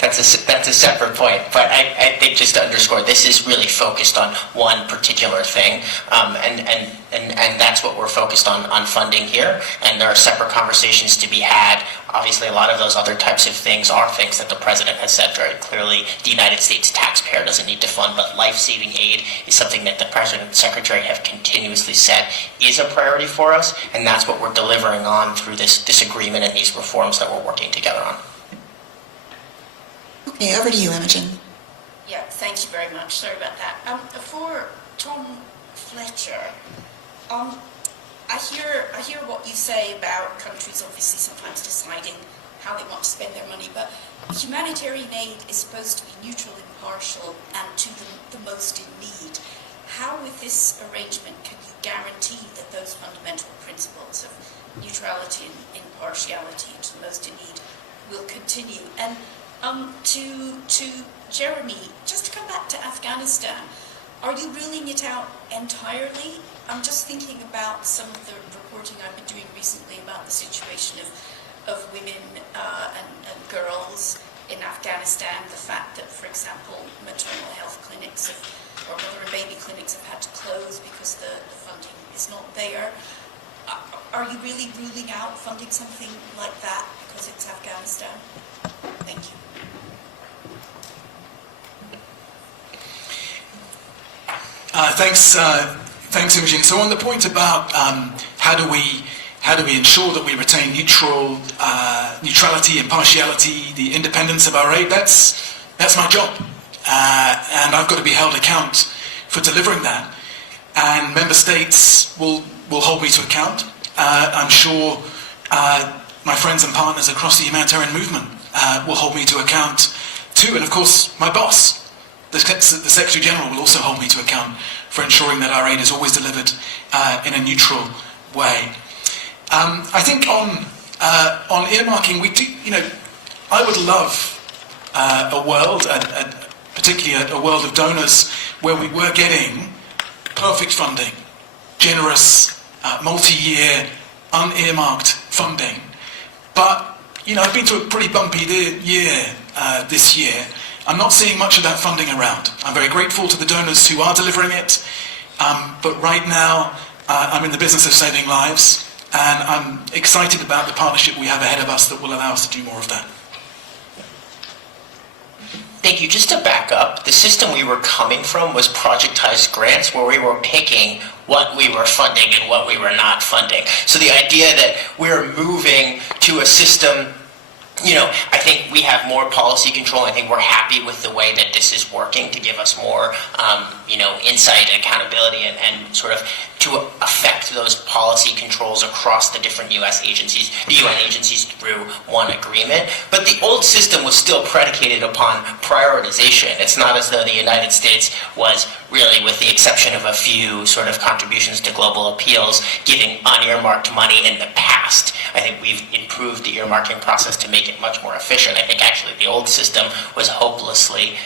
that's a separate point. But I think just to underscore, this is really focused on one particular thing, and that's what we're focused on funding here. And there are separate conversations to be had. Obviously, a lot of those other types of things are things that the president has said very clearly the United States taxpayer doesn't need to fund, but life-saving aid is something that the president and secretary have continuously said is a priority for us, and that's what we're delivering on through this agreement and these reforms that we're working together on. Okay, over to you, Imogen. Yeah, thank you very much. Sorry about that. For Tom Fletcher, I hear what you say about countries obviously sometimes deciding how they want to spend their money, but humanitarian aid is supposed to be neutral, impartial, and to the most in need. How, with this arrangement, can you guarantee that those fundamental principles of neutrality and impartiality to the most in need will continue? And to Jeremy, just to come back to Afghanistan, are you ruling it out entirely? I'm just thinking about some of the reporting I've been doing recently about the situation of women and girls in Afghanistan, the fact that, for example, maternal health clinics or mother and baby clinics have had to close because the funding is not there. Are you really ruling out funding something like that because it's Afghanistan? Thank you. Thanks, Imogen. So on the point about how do we ensure that we retain neutrality, impartiality, the independence of our aid, that's my job. And I've got to be held account for delivering that. And member states will hold me to account. I'm sure my friends and partners across the humanitarian movement will hold me to account too. And of course, my boss, the Secretary General, will also hold me to account for ensuring that our aid is always delivered in a neutral way. I think on earmarking, we do. I would love a world, particularly a world of donors, where we were getting perfect funding, generous, multi-year, unearmarked funding. But I've been through a pretty bumpy year this year. I'm not seeing much of that funding around. I'm very grateful to the donors who are delivering it, but right now I'm in the business of saving lives, and I'm excited about the partnership we have ahead of us that will allow us to do more of that. Thank you. Just to back up, the system we were coming from was projectized grants where we were picking what we were funding and what we were not funding. So the idea that we're moving to a system, I think we have more policy control. I think we're happy with the way that this is working to give us more, insight and accountability and sort of to affect those policy controls across the different U.S. agencies, the UN agencies through one agreement. But the old system was still predicated upon prioritization. It's not as though the United States was really, with the exception of a few sort of contributions to global appeals, giving unearmarked money in the past. I think we've improved the earmarking process to make it much more efficient. I think actually the old system was hopelessly,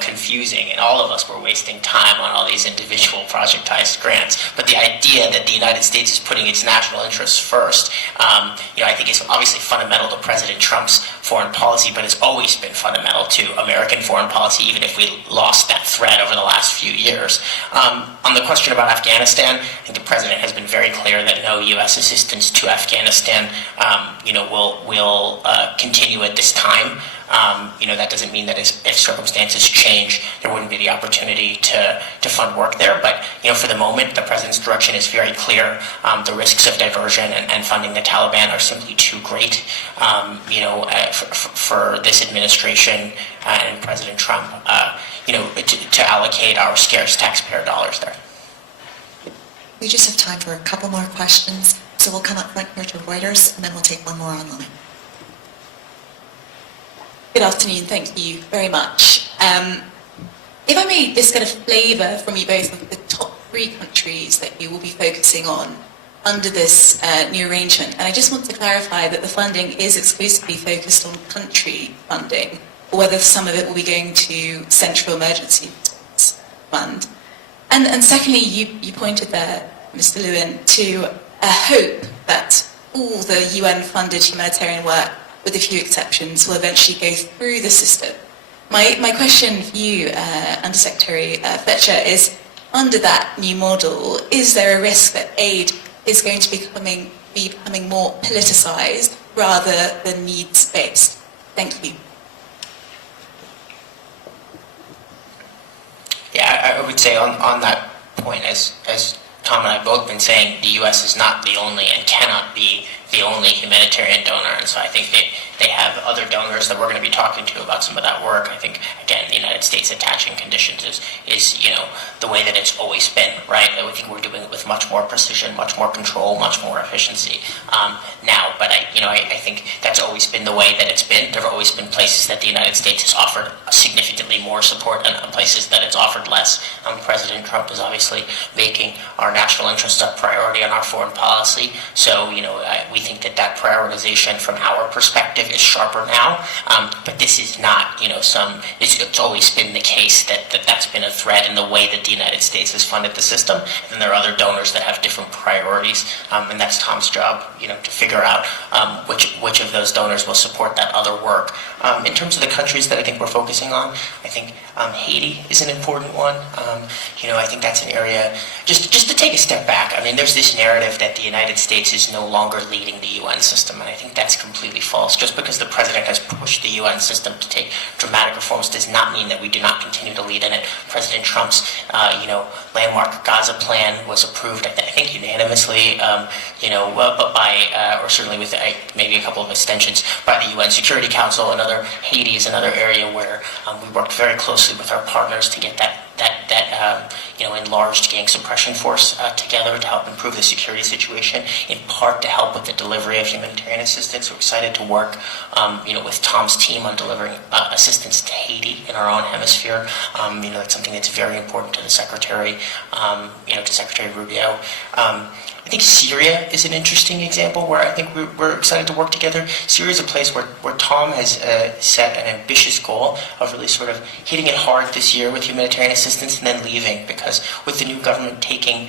confusing, and all of us were wasting time on all these individual projectized grants. But the idea that the United States is putting its national interests first, I think is obviously fundamental to President Trump's foreign policy, but it's always been fundamental to American foreign policy, even if we lost that thread over the last few years. On the question about Afghanistan, I think the president has been very clear that no U.S. assistance to Afghanistan, will continue at this time. That doesn't mean that if circumstances change, there wouldn't be the opportunity to fund work there. But, for the moment, the president's direction is very clear. The risks of diversion and funding the Taliban are simply too great, for this administration and President Trump, to allocate our scarce taxpayer dollars there. We just have time for a couple more questions, so we'll come up front here to Reuters, and then we'll take one more online. Good afternoon, thank you very much. If I may just get a flavour from you both of the top 3 countries that you will be focusing on under this new arrangement. And I just want to clarify that the funding is exclusively focused on country funding, or whether some of it will be going to Central Emergency Response Fund. And secondly, you pointed there, Mr. Lewin, to a hope that all the UN-funded humanitarian work, with a few exceptions, will eventually go through the system. My question for you, Undersecretary Fletcher, is under that new model, is there a risk that aid is going to be becoming more politicised rather than needs-based? Thank you. Yeah, I would say on that point, as Tom and I have both been saying, the U.S. is not the only and cannot be the only humanitarian donor, and so I think they have other donors that we're going to be talking to about some of that work. I think, again, the United States attaching conditions is the way that it's always been, right? I think we're doing it with much more precision, much more control, much more efficiency now, but I think that's always been the way that it's been. There have always been places that the United States has offered significantly more support and places that it's offered less. President Trump is obviously making our national interest a priority on our foreign policy, so we think that prioritization from our perspective is sharper now, but this is not, it's always been the case that's been a thread in the way that the United States has funded the system, and there are other donors that have different priorities, and that's Tom's job, to figure out which of those donors will support that other work. In terms of the countries that I think we're focusing on, I think Haiti is an important one. I think that's an area, just to take a step back, there's this narrative that the United States is no longer leading the UN system, and I think that's completely false. Just because the president has pushed the UN system to take dramatic reforms does not mean that we do not continue to lead in it. President Trump's, landmark Gaza plan was approved, I think unanimously, but by, or certainly with maybe a couple of extensions by the UN Security Council. Haiti is another area where we worked very closely with our partners to get that enlarged gang suppression force together to help improve the security situation, in part to help with the delivery of humanitarian assistance. We're excited to work, with Tom's team on delivering assistance to Haiti in our own hemisphere. That's something that's very important to the Secretary, to Secretary Rubio. I think Syria is an interesting example where I think we're excited to work together. Syria is a place where Tom has set an ambitious goal of really sort of hitting it hard this year with humanitarian assistance and then leaving, because with the new government taking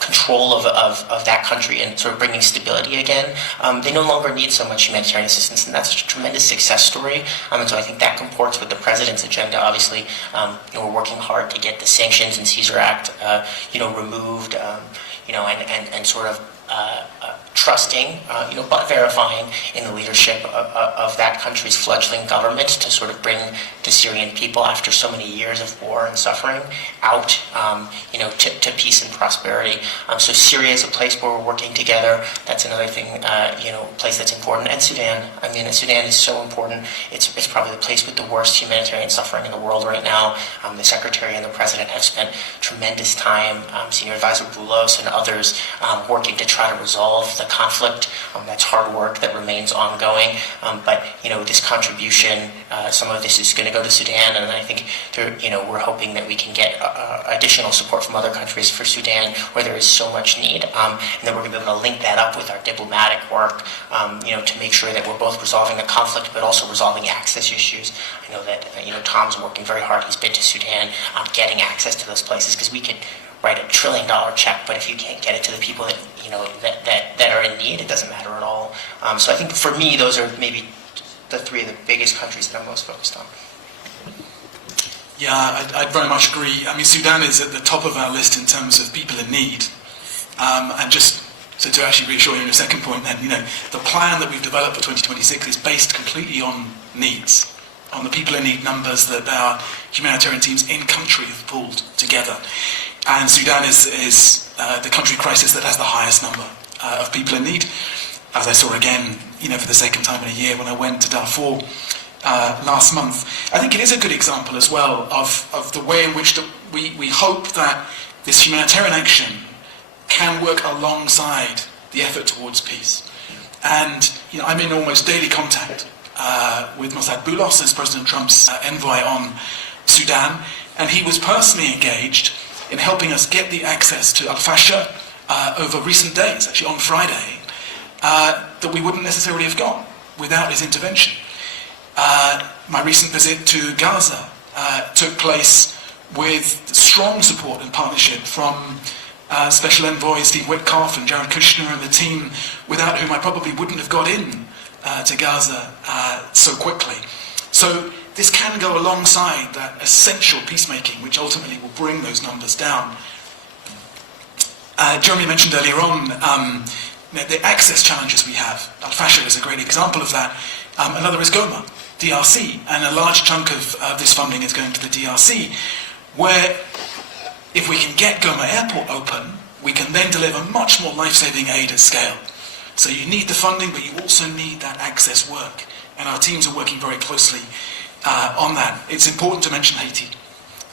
control of that country and sort of bringing stability again, they no longer need so much humanitarian assistance, and that's a tremendous success story. And so I think that comports with the president's agenda. Obviously, we're working hard to get the Sanctions and Caesar Act, removed, and sort of trusting, but verifying in the leadership of that country's fledgling government to sort of bring the Syrian people, after so many years of war and suffering, out, to peace and prosperity. So Syria is a place where we're working together. That's another thing, place that's important. And Sudan. Sudan is so important. It's probably the place with the worst humanitarian suffering in the world right now. The Secretary and the President have spent tremendous time, Senior Advisor Boulos and others, working to try to resolve the conflict. That's hard work that remains ongoing. But this contribution, some of this is going to go to Sudan, and I think we're hoping that we can get additional support from other countries for Sudan, where there is so much need, and then we're going to be able to link that up with our diplomatic work, to make sure that we're both resolving the conflict, but also resolving access issues. I know that Tom's working very hard. He's been to Sudan, getting access to those places, because we could write $1 trillion check, but if you can't get it to the people that that are in need, it doesn't matter at all. So I think for me, those are maybe the three of the biggest countries that I'm most focused on. Yeah, I very much agree. Sudan is at the top of our list in terms of people in need. And just so to actually reassure you in a second point then, the plan that we've developed for 2026 is based completely on needs, on the people in need numbers that our humanitarian teams in country have pulled together. And Sudan is the country crisis that has the highest number of people in need. As I saw again, for the second time in a year when I went to Darfur last month. I think it is a good example as well of the way in which we hope that this humanitarian action can work alongside the effort towards peace. And I'm in almost daily contact with Mossad Boulos, as President Trump's envoy on Sudan, and he was personally engaged in helping us get the access to Al-Fasher over recent days, actually on Friday, that we wouldn't necessarily have got without his intervention. My recent visit to Gaza took place with strong support and partnership from Special Envoy Steve Witkoff and Jared Kushner and the team, without whom I probably wouldn't have got in to Gaza so quickly. So this can go alongside that essential peacemaking, which ultimately will bring those numbers down. Jeremy mentioned earlier on the access challenges we have. Al-Fasher is a great example of that. Another is Goma, DRC, and a large chunk of this funding is going to the DRC, where if we can get Goma Airport open, we can then deliver much more life-saving aid at scale. So you need the funding, but you also need that access work. And our teams are working very closely on that. It's important to mention Haiti.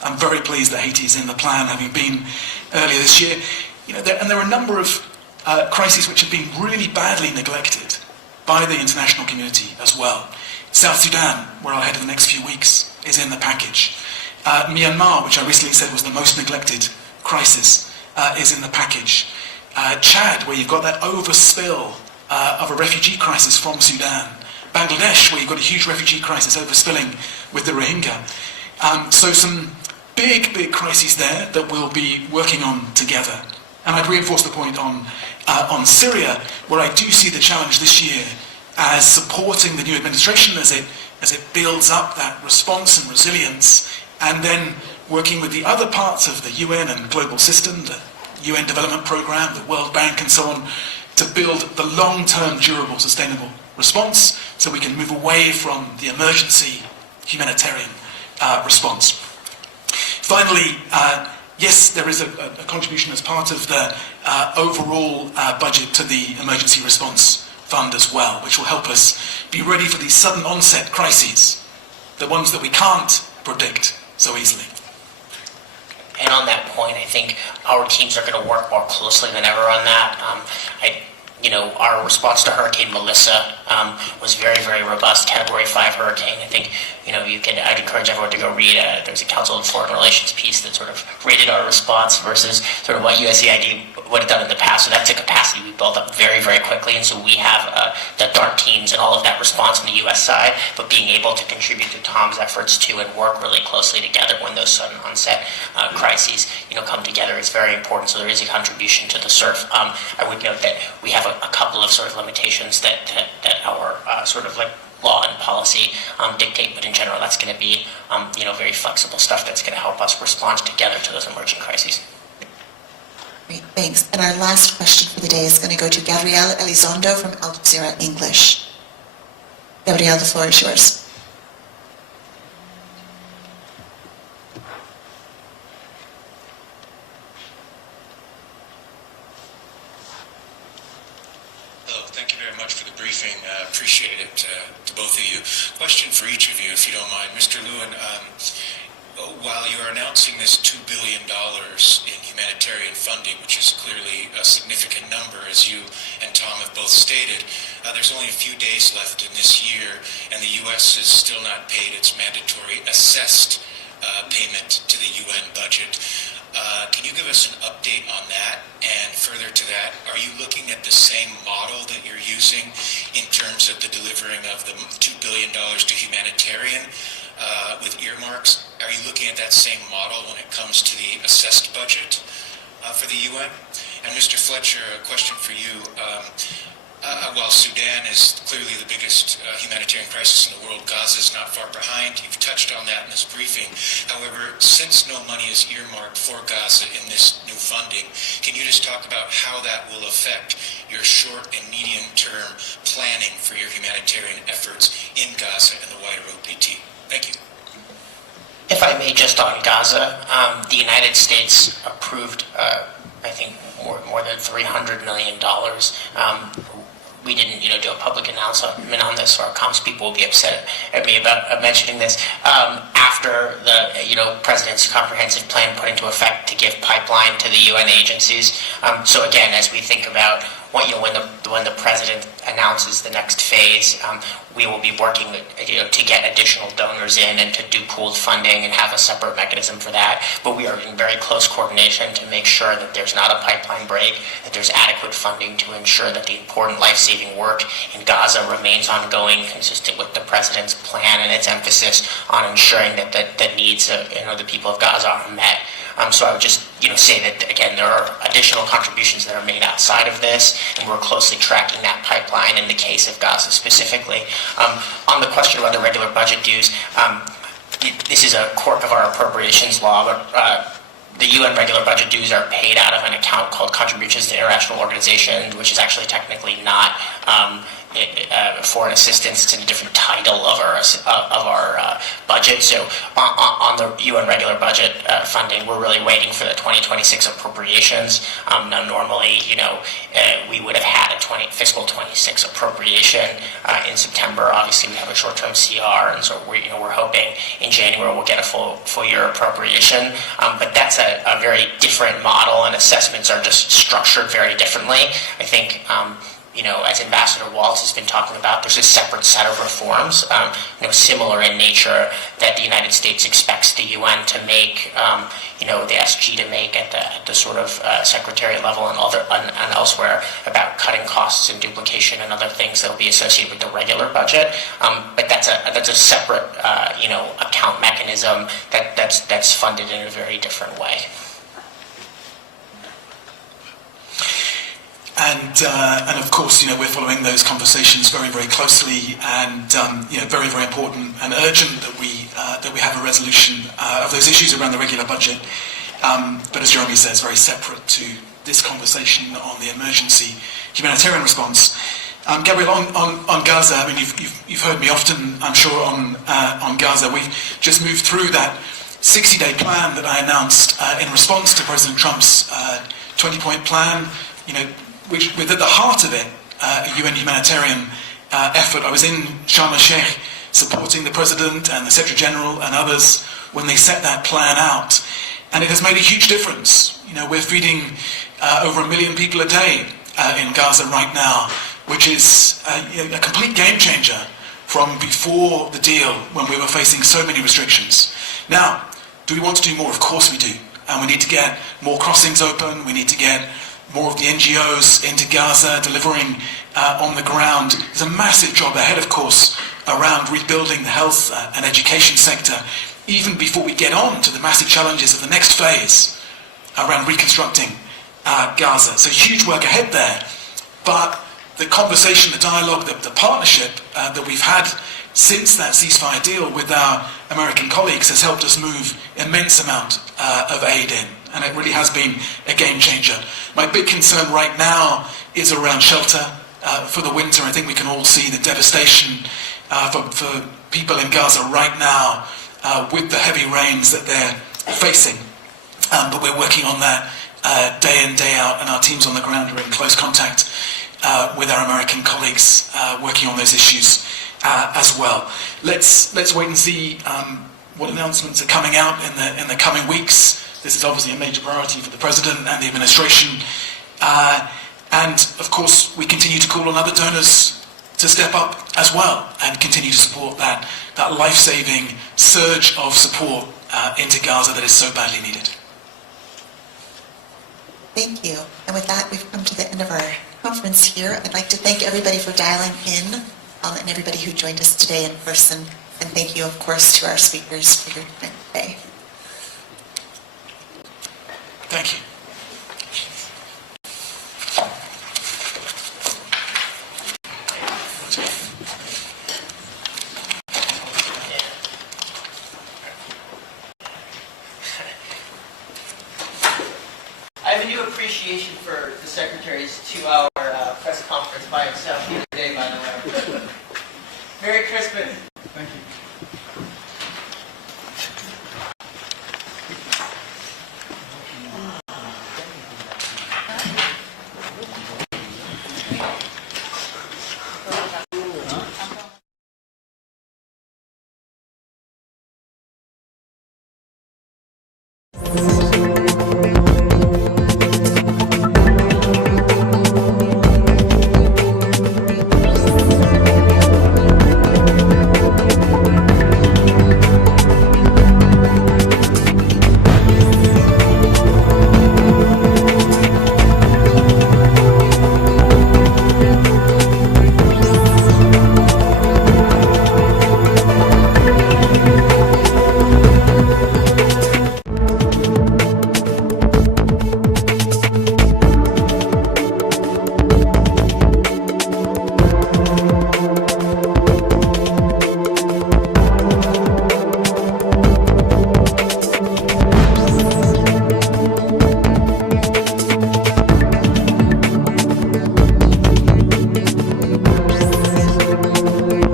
I'm very pleased that Haiti is in the plan, having been earlier this year. There are a number of crises which have been really badly neglected by the international community as well. South Sudan, where I'll head in the next few weeks, is in the package. Myanmar, which I recently said was the most neglected crisis, is in the package. Chad, where you've got that overspill of a refugee crisis from Sudan. Bangladesh, where you've got a huge refugee crisis overspilling with the Rohingya. So some big crises there that we'll be working on together. And I'd reinforce the point on Syria, where I do see the challenge this year as supporting the new administration as it builds up that response and resilience, and then working with the other parts of the UN and global system, the UN Development Programme, the World Bank and so on, to build the long-term, durable, sustainable response so we can move away from the emergency humanitarian response. Finally, yes, there is a contribution as part of the overall budget to the emergency response fund as well, which will help us be ready for these sudden onset crises, the ones that we can't predict so easily. And on that point, I think our teams are going to work more closely than ever on that. Our response to Hurricane Melissa was very robust. Category 5 hurricane. I think I'd encourage everyone to go read. There's a Council on Foreign Relations piece that sort of rated our response versus sort of what USAID would have done in the past. So that's a capacity we built up very quickly, and so we have the DART teams and all of that response on the U.S. side. But being able to contribute to Tom's efforts too and work really closely together when those sudden onset crises come together is very important. So there is a contribution to the SURF. I would note that we have a couple of sort of limitations that our sort of like law and policy dictate, but in general that's going to be very flexible stuff that's going to help us respond together to those emerging crises. Great, thanks. And our last question for the day is going to go to Gabrielle Elizondo from Al Jazeera English. Gabrielle, the floor is yours. Thank you very much for the briefing. Appreciate it to both of you. Question for each of you, if you don't mind. Mr. Lewin, while you're announcing this $2 billion in humanitarian funding, which is clearly a significant number, as you and Tom have both stated, there's only a few days left in this year, and the U.S. has still not paid its mandatory assessed payment to the UN budget. Can you give us an update on that? And further to that, are you looking at the same model that you're using in terms of the delivering of the $2 billion to humanitarian with earmarks? Are you looking at that same model when it comes to the assessed budget for the UN? And Mr. Fletcher, a question for you. While Sudan is clearly the biggest humanitarian crisis in the world, Gaza is not far behind. You've touched on that in this briefing. However, since no money is earmarked for Gaza in this new funding, can you just talk about how that will affect your short and medium-term planning for your humanitarian efforts in Gaza and the wider OPT? Thank you. If I may, just on Gaza, the United States approved, I think, more than $300 million. We didn't, do a public announcement on this, so our comms people will be upset at me about mentioning this. After the, President's comprehensive plan put into effect to give pipeline to the UN agencies. So again, as we think about when the president announces the next phase, we will be working to get additional donors in and to do pooled funding and have a separate mechanism for that. But we are in very close coordination to make sure that there's not a pipeline break, that there's adequate funding to ensure that the important life-saving work in Gaza remains ongoing, consistent with the president's plan and its emphasis on ensuring that the needs of the people of Gaza are met. So I would just say that, again, there are additional contributions that are made outside of this, and we're closely tracking that pipeline in the case of Gaza specifically. On the question about the regular budget dues, this is a quirk of our appropriations law, but the UN regular budget dues are paid out of an account called Contributions to International Organizations, which is actually technically not foreign assistance. It's in a different title of our budget. So on the UN regular budget funding, we're really waiting for the 2026 appropriations. Now, normally, we would have had a fiscal 26 appropriation in September. Obviously, we have a short-term CR, and so we're hoping in January we'll get a full year appropriation. But that's a very different model, and assessments are just structured very differently. I think. As Ambassador Waltz has been talking about, there's a separate set of reforms, similar in nature, that the United States expects the UN to make, the SG to make at the sort of secretariat level and elsewhere about cutting costs and duplication and other things that will be associated with the regular budget. But that's a separate, account mechanism that's funded in a very different way. And of course, we're following those conversations very, very closely, and very, very important and urgent that we have a resolution of those issues around the regular budget. But as Jeremy says, very separate to this conversation on the emergency humanitarian response. Gabriel, on Gaza, I mean, you've heard me often, I'm sure, on Gaza. We've just moved through that 60-day plan that I announced in response to President Trump's 20-point plan. Which, with at the heart of it, a UN humanitarian effort. I was in Sharm el-Sheikh supporting the President and the Secretary General and others when they set that plan out. And it has made a huge difference. We're feeding over 1 million people a day in Gaza right now, which is a complete game changer from before the deal when we were facing so many restrictions. Now, do we want to do more? Of course we do. And we need to get more crossings open. We need to get more of the NGOs into Gaza, delivering on the ground. There's a massive job ahead, of course, around rebuilding the health and education sector, even before we get on to the massive challenges of the next phase around reconstructing Gaza. So huge work ahead there. But the conversation, the dialogue, the partnership that we've had since that ceasefire deal with our American colleagues has helped us move immense amount of aid in. And it really has been a game changer. My big concern right now is around shelter for the winter. I think we can all see the devastation for people in Gaza right now with the heavy rains that they're facing. But we're working on that day in, day out, and our teams on the ground are in close contact with our American colleagues working on those issues as well. Let's wait and see what announcements are coming out in the coming weeks. This is obviously a major priority for the President and the administration. And of course, we continue to call on other donors to step up as well and continue to support that life-saving surge of support into Gaza that is so badly needed. Thank you. And with that, we've come to the end of our conference here. I'd like to thank everybody for dialing in and everybody who joined us today in person. And thank you, of course, to our speakers for your time today. Thank you. I have a new appreciation for the Secretary's 2-hour press conference by himself the other day, by the way. Merry Christmas. Thank you. Thank you.